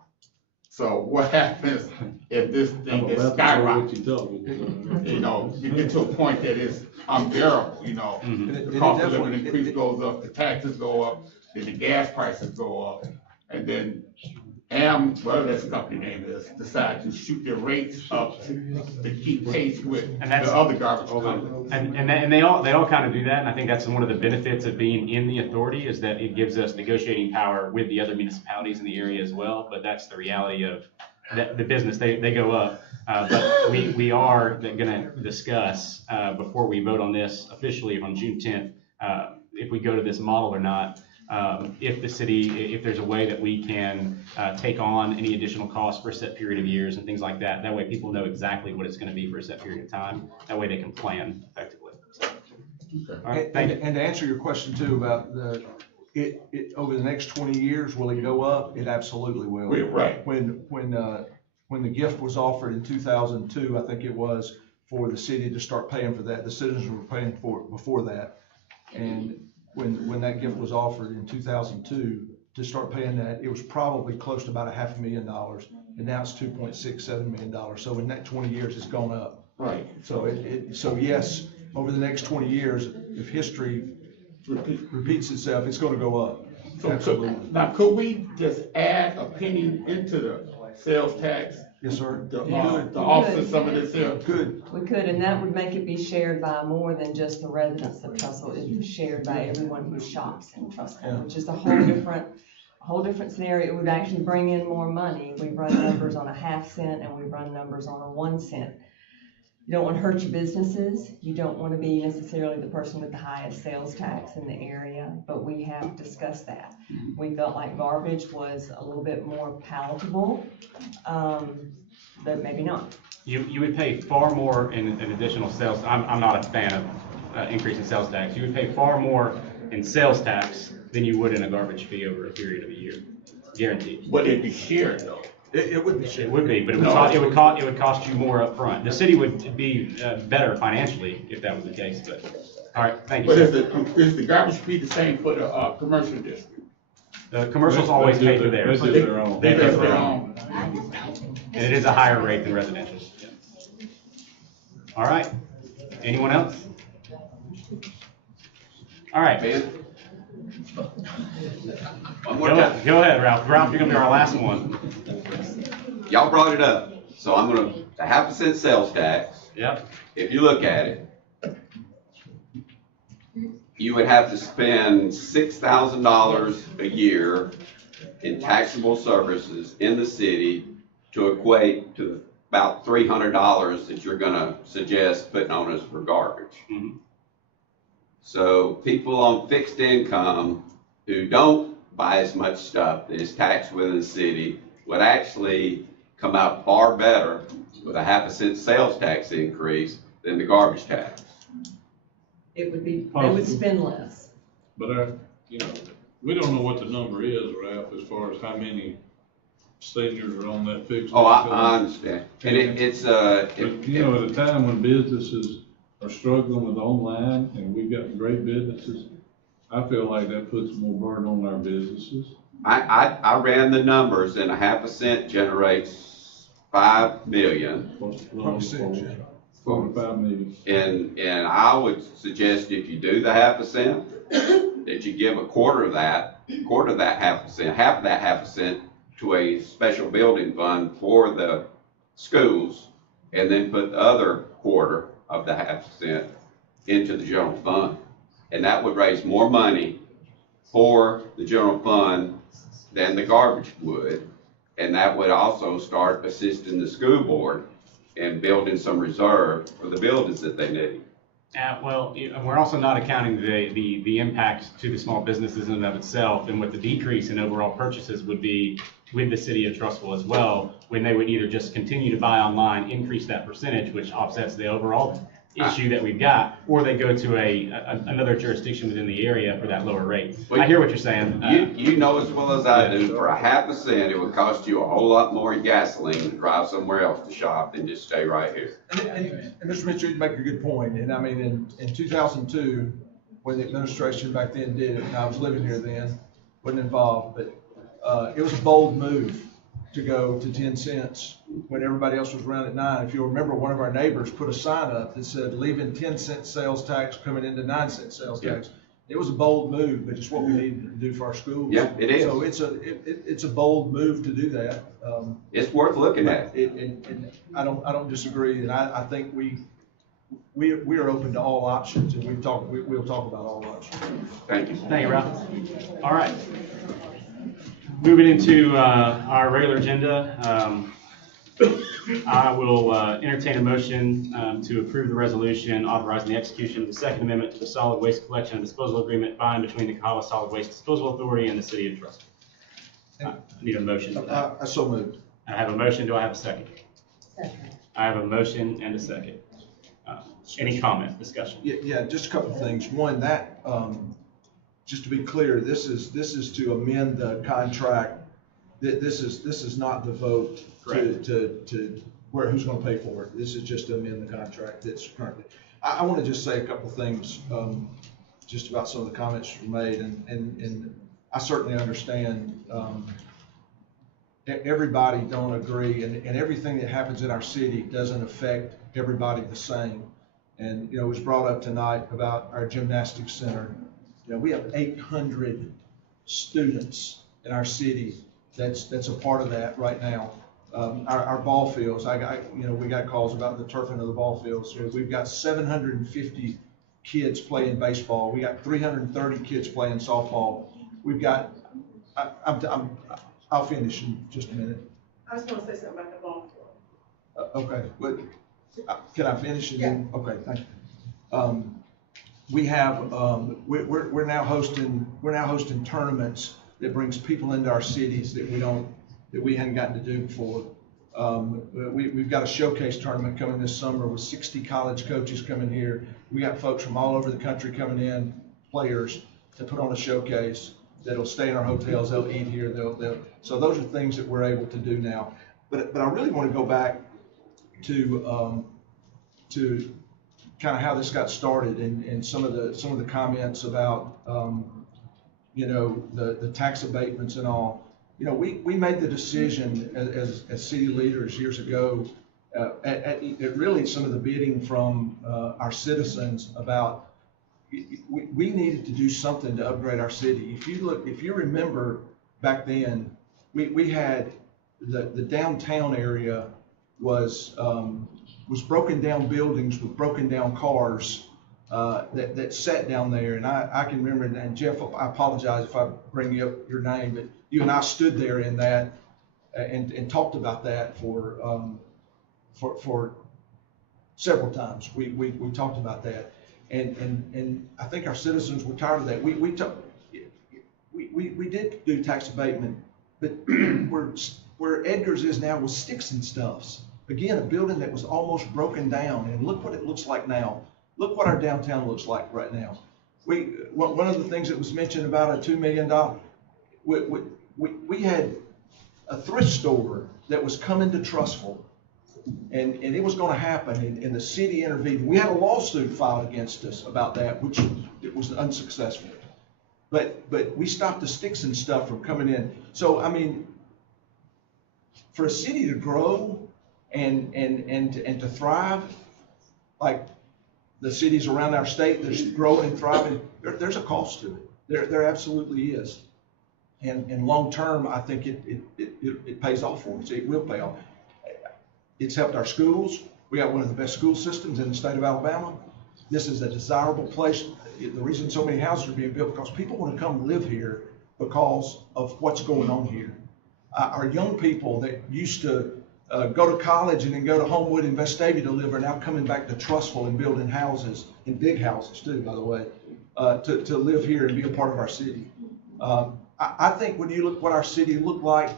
So what happens if this thing is skyrockets? You get to a point that is unbearable, the cost of living increase goes up, the taxes go up, then the gas prices go up, and then whatever that company name is, decide to shoot their rates up to keep pace with the other garbage companies. And they all kind of do that, and I think that's one of the benefits of being in the authority is that it gives us negotiating power with the other municipalities in the area as well, but that's the reality of the business, they go up. But we are gonna discuss, before we vote on this officially on June 10th, if we go to this model or not. If there's a way that we can take on any additional costs for a set period of years and things like that. That way people know exactly what it's going to be for a set period of time. That way they can plan effectively. So, all right, thank you. And to answer your question too about over the next 20 years, will it go up? It absolutely will. Right. When the gift was offered in 2002, I think it was, for the city to start paying for that, the citizens were paying for it before that. And when that gift was offered in 2002, to start paying that, it was probably close to about $500,000, and now it's $2.67 million. So in that 20 years, it's gone up. Right. So so yes, over the next 20 years, if history repeats itself, it's gonna go up. Absolutely. Now, could we just add a penny into the sales tax? Yes, sir. To offset some of this here? Good. We could, and that would make it be shared by more than just the residents of Trussville. It'd be shared by everyone who shops in Trussville, which is a whole different scenario. It would actually bring in more money. We run numbers on a 1/2 cent and we run numbers on a 1 cent. You don't want to hurt your businesses. You don't want to be necessarily the person with the highest sales tax in the area, but we have discussed that. We felt like garbage was a little bit more palatable, but maybe not. You would pay far more in additional sales. I'm not a fan of increasing sales tax. You would pay far more in sales tax than you would in a garbage fee over a period of a year, guaranteed. But it'd be shared though. It would be shared. It would be, but it would cost you more upfront. The city would be better financially if that was the case. But all right, thank you. But is the garbage fee the same for the commercial district? The commercials always pay for theirs. They do their own. They pay for their own. And it is a higher rate than residential. All right. Anyone else? All right. Ben? One more time. Go ahead, Ralph. Ralph, you're gonna be our last one. Y'all brought it up, so I'm gonna, the 1/2 cent sales tax. Yep. If you look at it, you would have to spend $6,000 a year in taxable services in the city to equate to about $300 that you're gonna suggest putting on us for garbage. Mm-hmm. So people on fixed income who don't buy as much stuff that is taxed within the city would actually come out far better with a 1/2 cent sales tax increase than the garbage tax. It would be, they would spend less. But we don't know what the number is, Ralph, as far as how many seniors are on that fixed. Oh, I understand. And it's at a time when businesses are struggling with online and we've got great businesses, I feel like that puts more burden on our businesses. I ran the numbers, and a 1/2 cent generates $5 million. 45 million. And I would suggest if you do the 1/2 cent, that you give a quarter of that 1/2 cent, half of that 1/2 cent to a special building fund for the schools, and then put the other quarter of the 1/2 cent into the general fund. And that would raise more money for the general fund than the garbage would. And that would also start assisting the school board and building some reserve for the buildings that they need. Well, we're also not accounting the impact to the small businesses in and of itself, and what the decrease in overall purchases would be with the city of Trussville as well, when they would either just continue to buy online, increase that percentage, which offsets the overall issue that we've got, or they go to another jurisdiction within the area for that lower rate. I hear what you're saying. You know as well as I do, for a 1/2 cent, it would cost you a whole lot more in gasoline to drive somewhere else to shop than just stay right here. And Mr. Mitchell, you make a good point. And I mean, in 2002, when the administration back then did it, and I was living here then, wasn't involved, but it was a bold move to go to 10 cents when everybody else was around at 9. If you remember, one of our neighbors put a sign up that said, leaving 10 cent sales tax, coming into 9 cent sales tax. It was a bold move, but it's what we need to do for our schools. Yeah, it is. So it's a bold move to do that. It's worth looking at. And I don't disagree, and I think we are open to all options, and we'll talk about all options. Thank you. Thank you, Ralph. All right. Moving into our regular agenda, I will entertain a motion to approve the resolution authorizing the execution of the Second Amendment to the Solid Waste Collection and Disposal Agreement by and between the Kahwa Solid Waste Disposal Authority and the City of Trussville. I need a motion for that. I so moved. I have a motion. Do I have a second? Second. I have a motion and a second. Any comments, discussion? Yeah, just a couple of things. One, that just to be clear, this is to amend the contract. This is not the vote to where who's going to pay for it. This is just to amend the contract that's currently. I want to just say a couple of things. just about some of the comments that were made, and I certainly understand, everybody don't agree, and everything that happens in our city doesn't affect everybody the same. And, it was brought up tonight about our gymnastics center. We have 800 students in our city that's a part of that right now. Our ball fields, we got calls about the turfing of the ball fields. We've got 750 kids playing baseball. We got 330 kids playing softball. We've got, I'll finish in just a minute. I was gonna say something about the ball field. Okay, but can I finish? And then, okay, thank you. We have, we're now hosting tournaments that brings people into our cities that we hadn't gotten to do before. We've got a showcase tournament coming this summer with 60 college coaches coming here. We got folks from all over the country coming in, players, to put on a showcase that'll stay in our hotels. They'll eat here. So those are things that we're able to do now. But I really want to go back to kind of how this got started and some of the comments about the tax abatements and all. We made the decision as city leaders years ago at really some of the bidding from our citizens about we needed to do something to upgrade our city. If you remember back then, we had the downtown area was broken down buildings with broken down cars that sat down there. And I can remember, and Jeff, I apologize if I bring up your name, but you and I stood there in that and talked about that for several times. We talked about that. And I think our citizens were tired of that. We did do tax abatement, but where Edgar's is now was sticks and stuffs. Again, a building that was almost broken down, and look what it looks like now. Look what our downtown looks like right now. One of the things that was mentioned about a $2 million, we had a thrift store that was coming to Trussville, and it was going to happen, and the city intervened. We had a lawsuit filed against us about that, which it was unsuccessful. But we stopped the sticks and stuff from coming in. So I mean, for a city to grow and to thrive, like the cities around our state that's growing and thriving, there's a cost to it. There absolutely is. And long term, I think it pays off for us. It will pay off. It's helped our schools. We got one of the best school systems in the state of Alabama. This is a desirable place. The reason so many houses are being built because people want to come live here because of what's going on here. Our young people that used to go to college and then go to Homewood and Vestavia to live are now coming back to Trussville and building houses, and big houses too, by the way, to live here and be a part of our city. I think when you look what our city looked like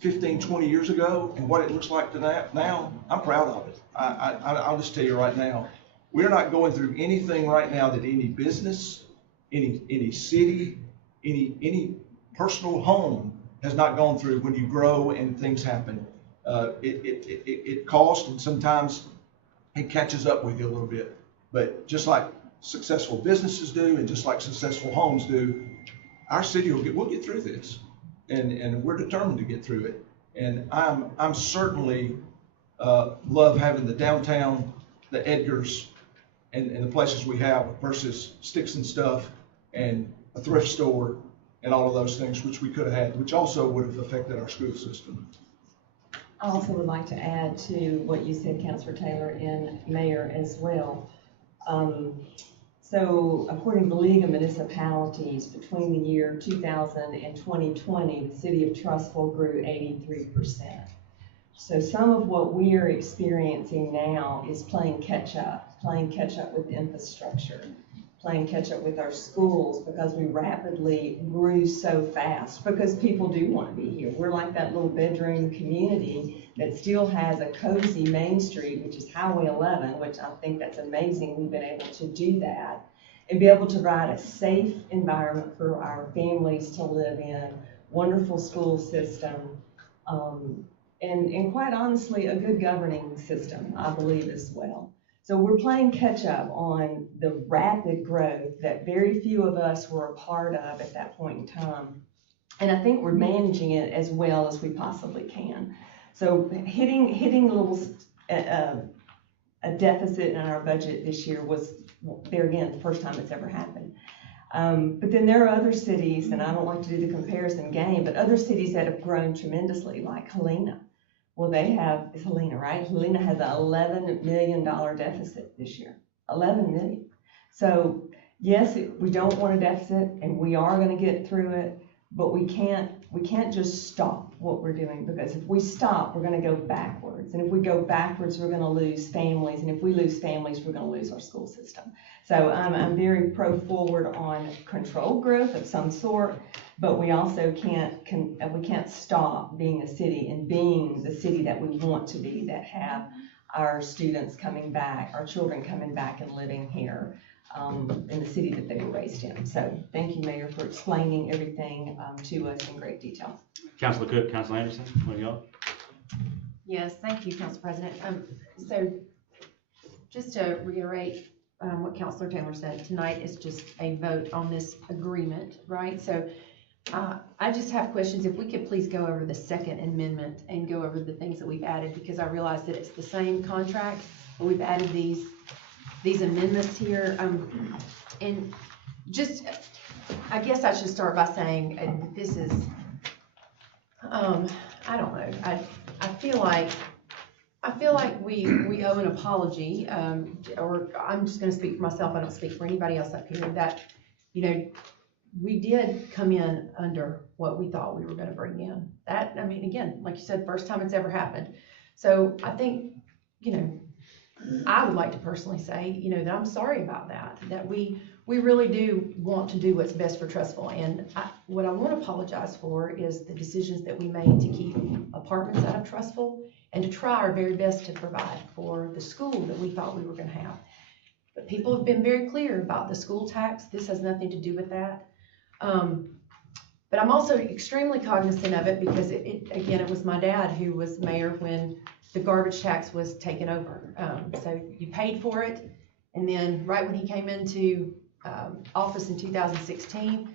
15, 20 years ago and what it looks like now, I'm proud of it. I'll just tell you right now, we're not going through anything right now that any business, any city, any personal home has not gone through when you grow and things happen. It costs, and sometimes it catches up with you a little bit. But just like successful businesses do, and just like successful homes do, our city we'll get through this, and we're determined to get through it. And I'm certainly love having the downtown, the Edgars, and the places we have versus sticks and stuff and a thrift store and all of those things which we could have had, which also would have affected our school system. I also would like to add to what you said, Councilor Taylor, and Mayor as well. So according to the League of Municipalities, between the year 2000 and 2020, the city of Trussville grew 83%. So some of what we are experiencing now is playing catch up with infrastructure, playing catch up with our schools, because we rapidly grew so fast, because people do want to be here. We're like that little bedroom community that still has a cozy Main Street, which is Highway 11, which I think that's amazing we've been able to do that, and be able to provide a safe environment for our families to live in, wonderful school system, and quite honestly, a good governing system, I believe, as well. So we're playing catch up on the rapid growth that very few of us were a part of at that point in time. And I think we're managing it as well as we possibly can. So hitting a little, a deficit in our budget this year was, there again, the first time it's ever happened. But then there are other cities, and I don't like to do the comparison game, but other cities that have grown tremendously, like Helena. Well, they have, it's Helena, right? Helena has an $11 million deficit this year, 11 million. So yes, we don't want a deficit, and we are going to get through it, but we can't just stop what we're doing, because if we stop, we're going to go backwards. And if we go backwards, we're going to lose families. And if we lose families, we're going to lose our school system. So I'm very pro-forward on controlled growth of some sort, but we also can't stop being a city and being the city that we want to be, that have our students coming back, our children coming back and living here in the city that they were raised in. So thank you, Mayor, for explaining everything to us in great detail. Councilor Cook, Councilor Anderson, what do y'all? Yes, thank you, Council President. So just to reiterate what Councilor Taylor said, tonight is just a vote on this agreement, right? So I just have questions. If we could please go over the second amendment and go over the things that we've added, because I realize that it's the same contract, but we've added these amendments here. And just, I guess I should start by saying this is, I don't know. I feel like we owe an apology, or I'm just going to speak for myself. I don't speak for anybody else up here. That, you know, we did come in under what we thought we were going to bring in. That, I mean, again, like you said, first time it's ever happened. So I think, you know, I would like to personally say, you know, that I'm sorry about that. That we really do want to do what's best for Trussville. And what I want to apologize for is the decisions that we made to keep apartments out of Trussville and to try our very best to provide for the school that we thought we were going to have. But people have been very clear about the school tax. This has nothing to do with that. But I'm also extremely cognizant of it because it was my dad who was mayor when the garbage tax was taken over. So you paid for it, and then right when he came into office in 2016,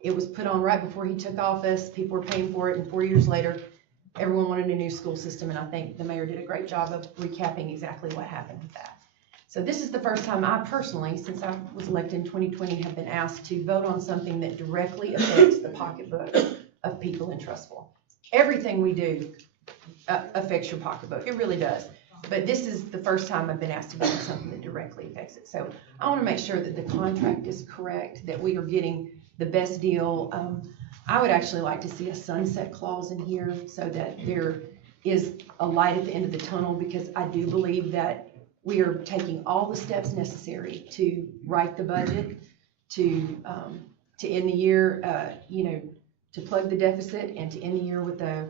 it was put on right before he took office. People were paying for it, and 4 years later, everyone wanted a new school system, and I think the mayor did a great job of recapping exactly what happened with that. So this is the first time I personally, since I was elected in 2020, have been asked to vote on something that directly affects the pocketbook of people in Trussville. Everything we do affects your pocketbook. It really does. But this is the first time I've been asked to vote on something that directly affects it. So I want to make sure that the contract is correct, that we are getting the best deal. I would actually like to see a sunset clause in here so that there is a light at the end of the tunnel, because I do believe that we are taking all the steps necessary to write the budget, to end the year, you know, to plug the deficit, and to end the year with a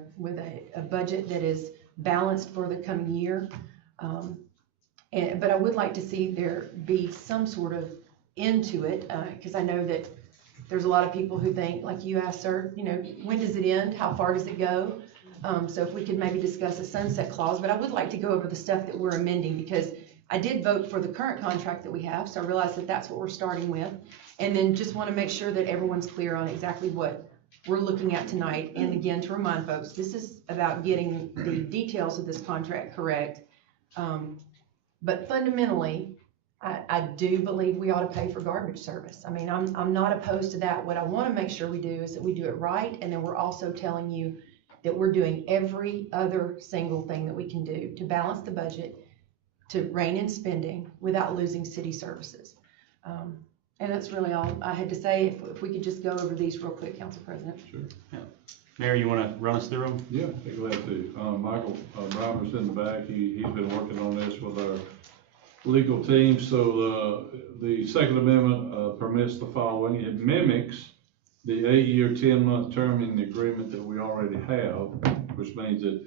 budget that is balanced for the coming year. But I would like to see there be some sort of end to it, because I know that there's a lot of people who think, like you asked, sir, you know, when does it end? How far does it go? So if we could maybe discuss a sunset clause, but I would like to go over the stuff that we're amending, because I did vote for the current contract that we have, so I realize that that's what we're starting with. And then just want to make sure that everyone's clear on exactly what we're looking at tonight. And again, to remind folks, this is about getting the details of this contract correct. But fundamentally, I do believe we ought to pay for garbage service. I mean, I'm not opposed to that. What I want to make sure we do is that we do it right, and then we're also telling you that we're doing every other single thing that we can do to balance the budget, to rein in spending without losing city services. And that's really all I had to say. If we could just go over these real quick, Council President. Sure. Yeah. Mayor, you want to run us through them? Yeah, be glad to. Michael Brower's in the back. He's been working on this with our legal team. So the Second Amendment permits the following. It mimics the 8-year, 10-month term in the agreement that we already have, which means that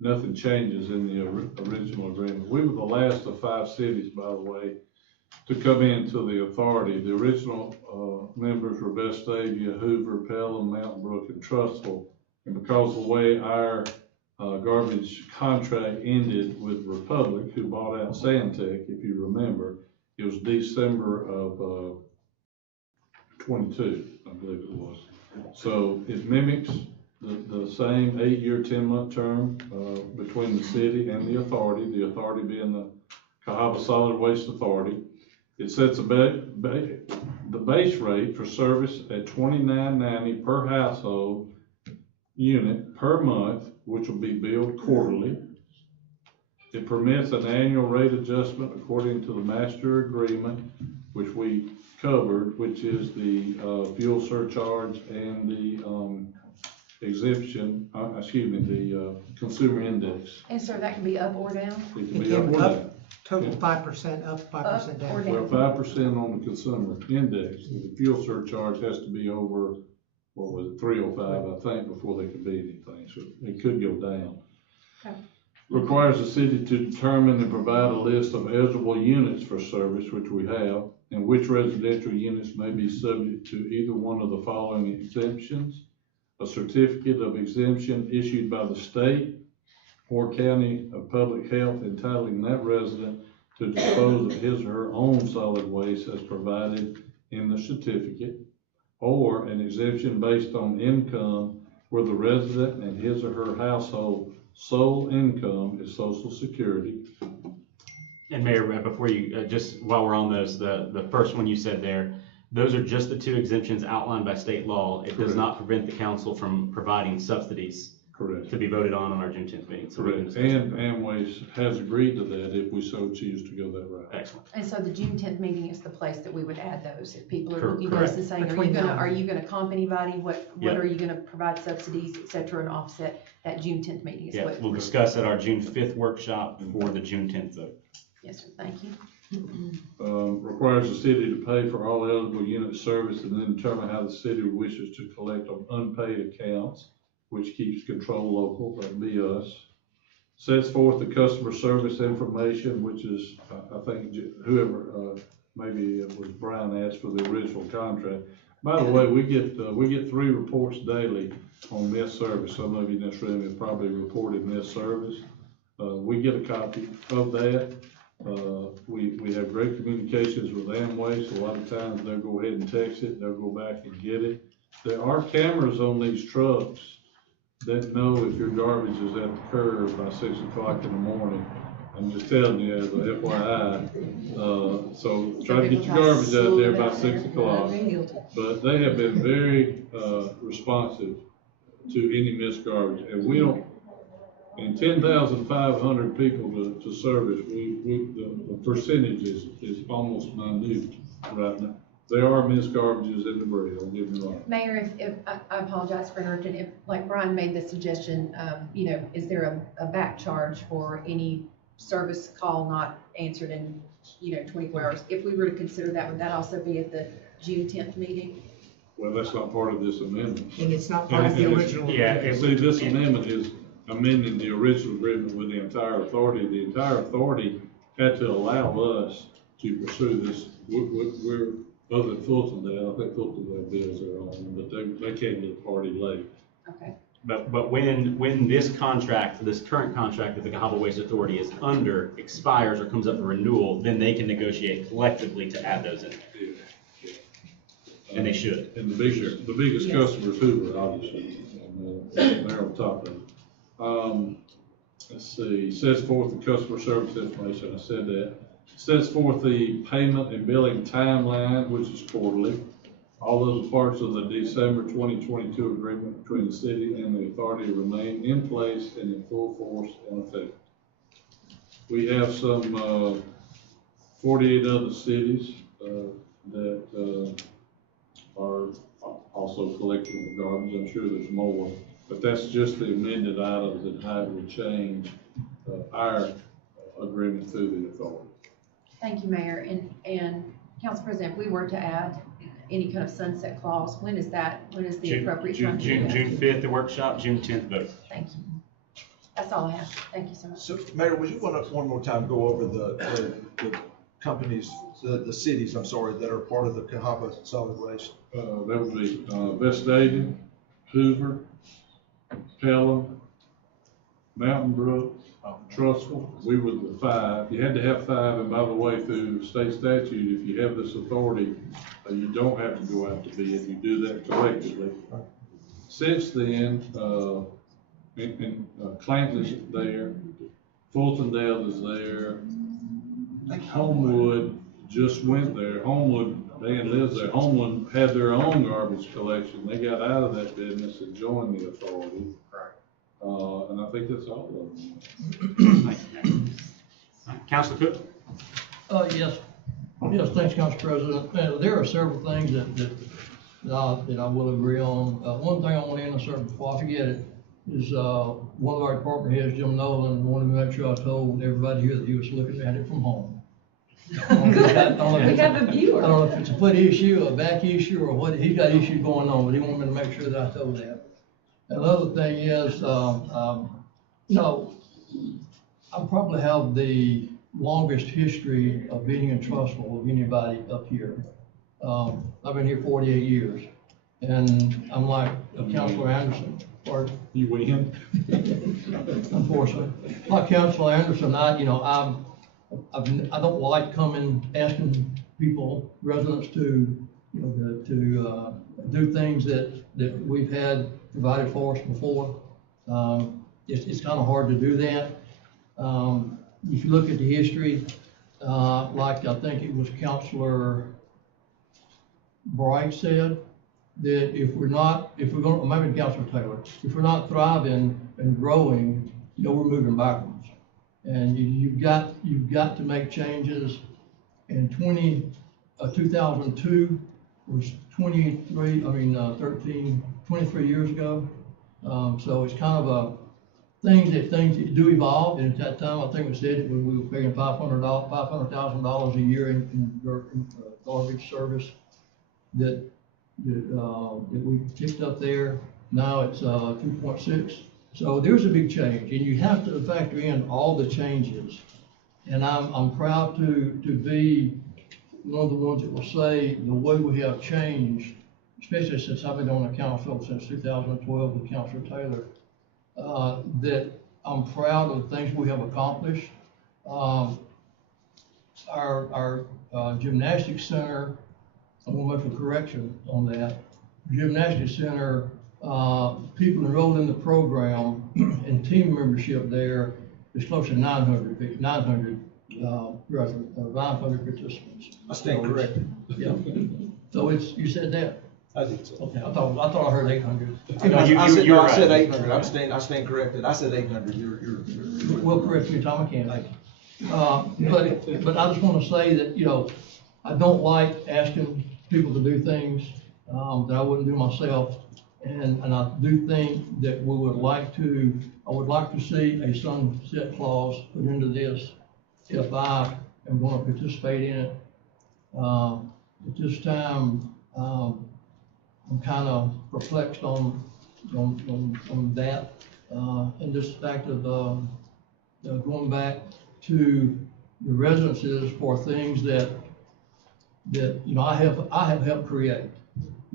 nothing changes in the original agreement. We were the last of 5 cities, by the way, to come into the authority. The original members were Vestavia, Hoover, Pelham, Mountain Brook, and Trussville. And because of the way our garbage contract ended with Republic, who bought out Santec, if you remember. It was December of 22, I believe it was. So it mimics the same 8-year, 10-month term between the city and the authority being the Cahaba Solid Waste Authority. It sets the base rate for service at $29.90 per household unit per month, which will be billed quarterly. It permits an annual rate adjustment according to the master agreement, which we covered, which is the fuel surcharge and the exemption, the consumer index. And so that can be up or down? It can be up or down. Total 5% up, 5% down. Well, 5% on the consumer index. The fuel surcharge has to be over, what was it, 305, I think, before they could be anything. So it could go down. Okay. Requires the city to determine and provide a list of eligible units for service, which we have, and which residential units may be subject to either one of the following exemptions: a certificate of exemption issued by the state or county of public health entitling that resident to dispose of his or her own solid waste as provided in the certificate, or an exemption based on income where the resident and his or her household sole income is Social Security. And Mayor, before you, just while we're on those, the first one you said there, those are just the 2 exemptions outlined by state law. It does not prevent the council from providing subsidies. Correct. To be voted on our June 10th meeting. So correct. And Amways has agreed to that if we so choose to go that route. Excellent. And so the June 10th meeting is the place that we would add those. If people are Correct. looking at us and saying, Between are you gonna comp anybody? What Yep. are you gonna provide subsidies, et cetera, and offset? That June 10th meeting is Yeah, what. we'll discuss at our June 5th workshop for the June 10th vote. Yes, sir, thank you. Requires the city to pay for all eligible unit service and then determine how the city wishes to collect on unpaid accounts, which keeps control local, that'd be us. Sets forth the customer service information, which is, I think, whoever, maybe it was Brian asked for the original contract. By the way, we get 3 reports daily on missed service. Some of you in this room have probably reported missed service. We get a copy of that. We have great communications with Amways. A lot of times they'll go ahead and text it, they'll go back and get it. There are cameras on these trucks that know if your garbage is at the curb by 6 o'clock in the morning. I'm just telling you as a FYI. So try to get your garbage out there by 6 o'clock. But they have been very responsive to any missed garbage. And we don't, and 10,500 people to service, the percentage is almost minute right now. There are missed garbages in debris, don't get me wrong. Mayor, if I apologize for interrupting, if, like Brian made the suggestion, is there a back charge for any service call not answered in, 24 hours? If we were to consider that, would that also be at the June 10th meeting? Well, that's not part of this amendment. And it's not part of the original. Yeah, see, this amendment is amending the original agreement with the entire authority. The entire authority had to allow us to pursue this. We're other than Fultondale, I think Fultondale bills are on, but they can't get a party late. Okay. But when this contract, this current contract that the Cahaba Waste Authority is under expires or comes up for renewal, then they can negotiate collectively to add those in. Yeah. And they should. And the biggest customer is Hoover, obviously, and they're on top of it. Let's see, sets forth the customer service information, I said that. Sets forth the payment and billing timeline, which is quarterly. All of the parts of the December 2022 agreement between the city and the authority remain in place and in full force and effect. We have some 48 other cities that are also collecting the garbage. I'm sure there's more, but that's just the amended items and how it will change our agreement through the authority. Thank you, Mayor. And Council President, if we were to add any kind of sunset clause, when is the appropriate time to do that? June 5th, the workshop, June 10th vote. Thank you. That's all I have. Thank you so much. So, Mayor, would you want to one more time go over the companies, the cities, I'm sorry, that are part of the Cahaba Solid Waste? That would be Vestavia, Hoover, Pelham, Mountain Brook, Trussville, we were the 5. You had to have 5, and by the way, through state statute, if you have this authority, you don't have to go out to bid, you do that collectively. Since then, Clanton's there, Fultondale is there, Homewood just went there, Homewood, Dan lives there, Homewood had their own garbage collection, they got out of that business and joined the authority. And I think that's all of them. Councilor Cook? Yes, thanks, Council President. There are several things that I will agree on. One thing I want to insert before I forget it is, one of our department heads, Jim Nolan, wanted to make sure I told everybody here that he was looking at it from home. I don't know if it's a foot issue, a back issue, or what, he's got issues going on, but he wanted me to make sure that I told that. Another thing is, I probably have the longest history of being in Trussville of anybody up here. I've been here 48 years, and I'm like Councilor Anderson. Or you win. Unfortunately, like Councilor Anderson, I don't like asking people, residents, to do things that we've had provided for us before. It's kind of hard to do that. If you look at the history, like I think it was Councilor Bright said, that if we're going, maybe Councilor Taylor, if we're not thriving and growing, we're moving backwards. And you've got to make changes. And 2002 was 23 years ago. So it's kind of things that do evolve. And at that time, I think we said we were paying $500,000 a year in garbage service that we picked up there. Now it's 2.6. So there's a big change, and you have to factor in all the changes. And I'm proud to be one of the ones that will say the way we have changed, especially since I've been on the council since 2012 with Councilor Taylor, that I'm proud of the things we have accomplished. Our gymnastics center, I'm going to make a correction on that. Gymnastics center, people enrolled in the program and team membership there is close to 900 participants. I stand corrected. Yeah. So you said that? I did so. Okay, I thought I heard 800. I said 800. I stand corrected. I said 800. We'll correct you, Tom. I can. But I just want to say that, I don't like asking people to do things that I wouldn't do myself. And I do think that I would like to see a sunset clause put into this if I am going to participate in it. At this time, I'm kind of perplexed on that, and this fact of going back to the residences for things that I have helped create.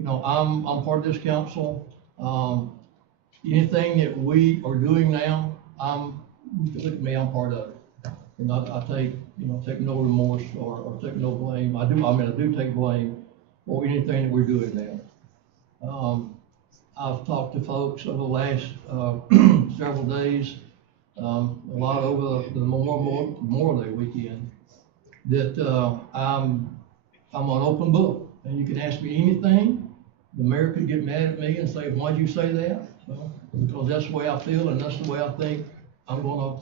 I'm part of this council. Anything that we are doing now, look at me, I'm part of it. And I take no remorse or take no blame. I do take blame for anything that we're doing now. I've talked to folks over the last several days, a lot over the Memorial Day weekend, that I'm an open book, and you can ask me anything. The mayor could get mad at me and say, "Why'd you say that?" Well, because that's the way I feel, and that's the way I think I'm going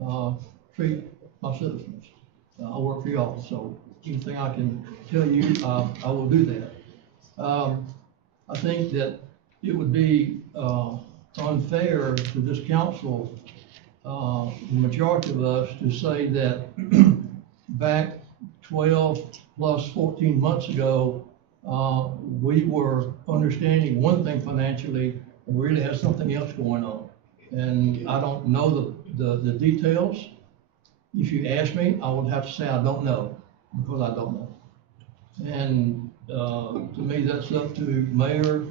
to treat my citizens. I work for y'all, so anything I can tell you, I will do that. I think that it would be unfair to this council, the majority of us, to say that back 12 plus 14 months ago, we were understanding one thing financially, and we really had something else going on. And I don't know the details. If you ask me, I would have to say I don't know, because I don't know. And to me, that's up to mayor,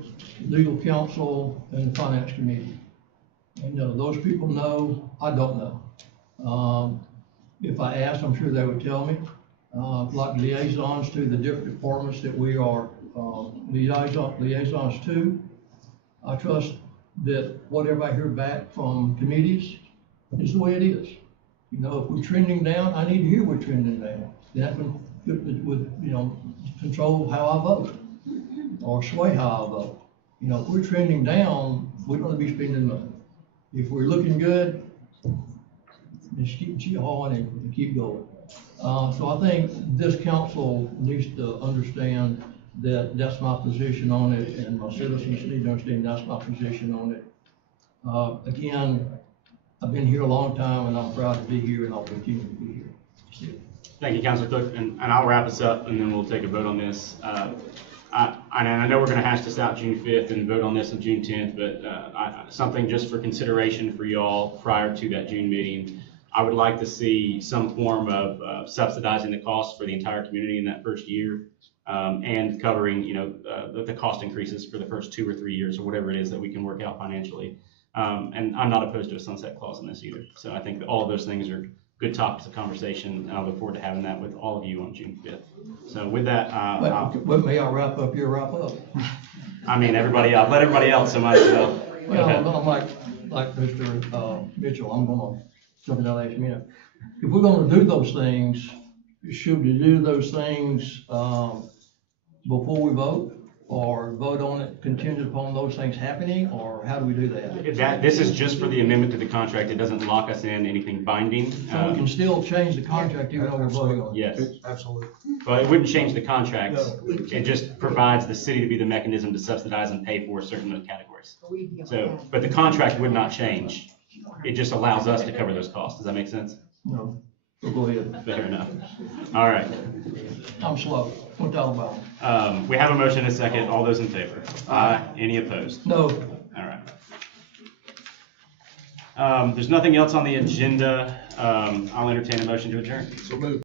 legal counsel, and the finance committee. And, those people know, I don't know. If I asked, I'm sure they would tell me. Like liaisons to the different departments that we are, liaisons to. I trust that whatever I hear back from committees is the way it is. You know, if we're trending down, I need to hear we're trending down. That would, control how I vote or sway how I vote. You know, if we're trending down, we're gonna be spending money. If we're looking good, just keep hauling and keep going. So I think this council needs to understand that that's my position on it, and my citizens need to understand that's my position on it. Again, I've been here a long time, and I'm proud to be here, and I'll continue to be here. That's it. Thank you, Councilor Cook, and I'll wrap us up, and then we'll take a vote on this. I know we're gonna hash this out June 5th and vote on this on June 10th, but something just for consideration for y'all prior to that June meeting. I would like to see some form of subsidizing the costs for the entire community in that first year, and covering, the cost increases for the first 2 or 3 years, or whatever it is that we can work out financially. And I'm not opposed to a sunset clause in this either. So I think that all of those things are good topics of conversation, and I look forward to having that with all of you on June 5th. So with that, May I wrap up your wrap up? I mean, everybody else, let everybody else, so might as well. Well, I'm like Mr. Mitchell, I'm gonna, something that last minute. If we're gonna do those things, should we do those things, before we vote? Or vote on it contingent upon those things happening, or how do we do that? This is just for the amendment to the contract. It doesn't lock us in anything binding. So we can still change the contract even though we're voting on it? Yes. Absolutely. Well, it wouldn't change the contracts. It just provides the city to be the mechanism to subsidize and pay for certain categories. So, but the contract would not change. It just allows us to cover those costs. Does that make sense? No. So go ahead. Fair enough. All right. I'm slow. What y'all about? We have a motion and a second. All those in favor? Aye. Any opposed? No. All right. There's nothing else on the agenda. I'll entertain a motion to adjourn. So moved.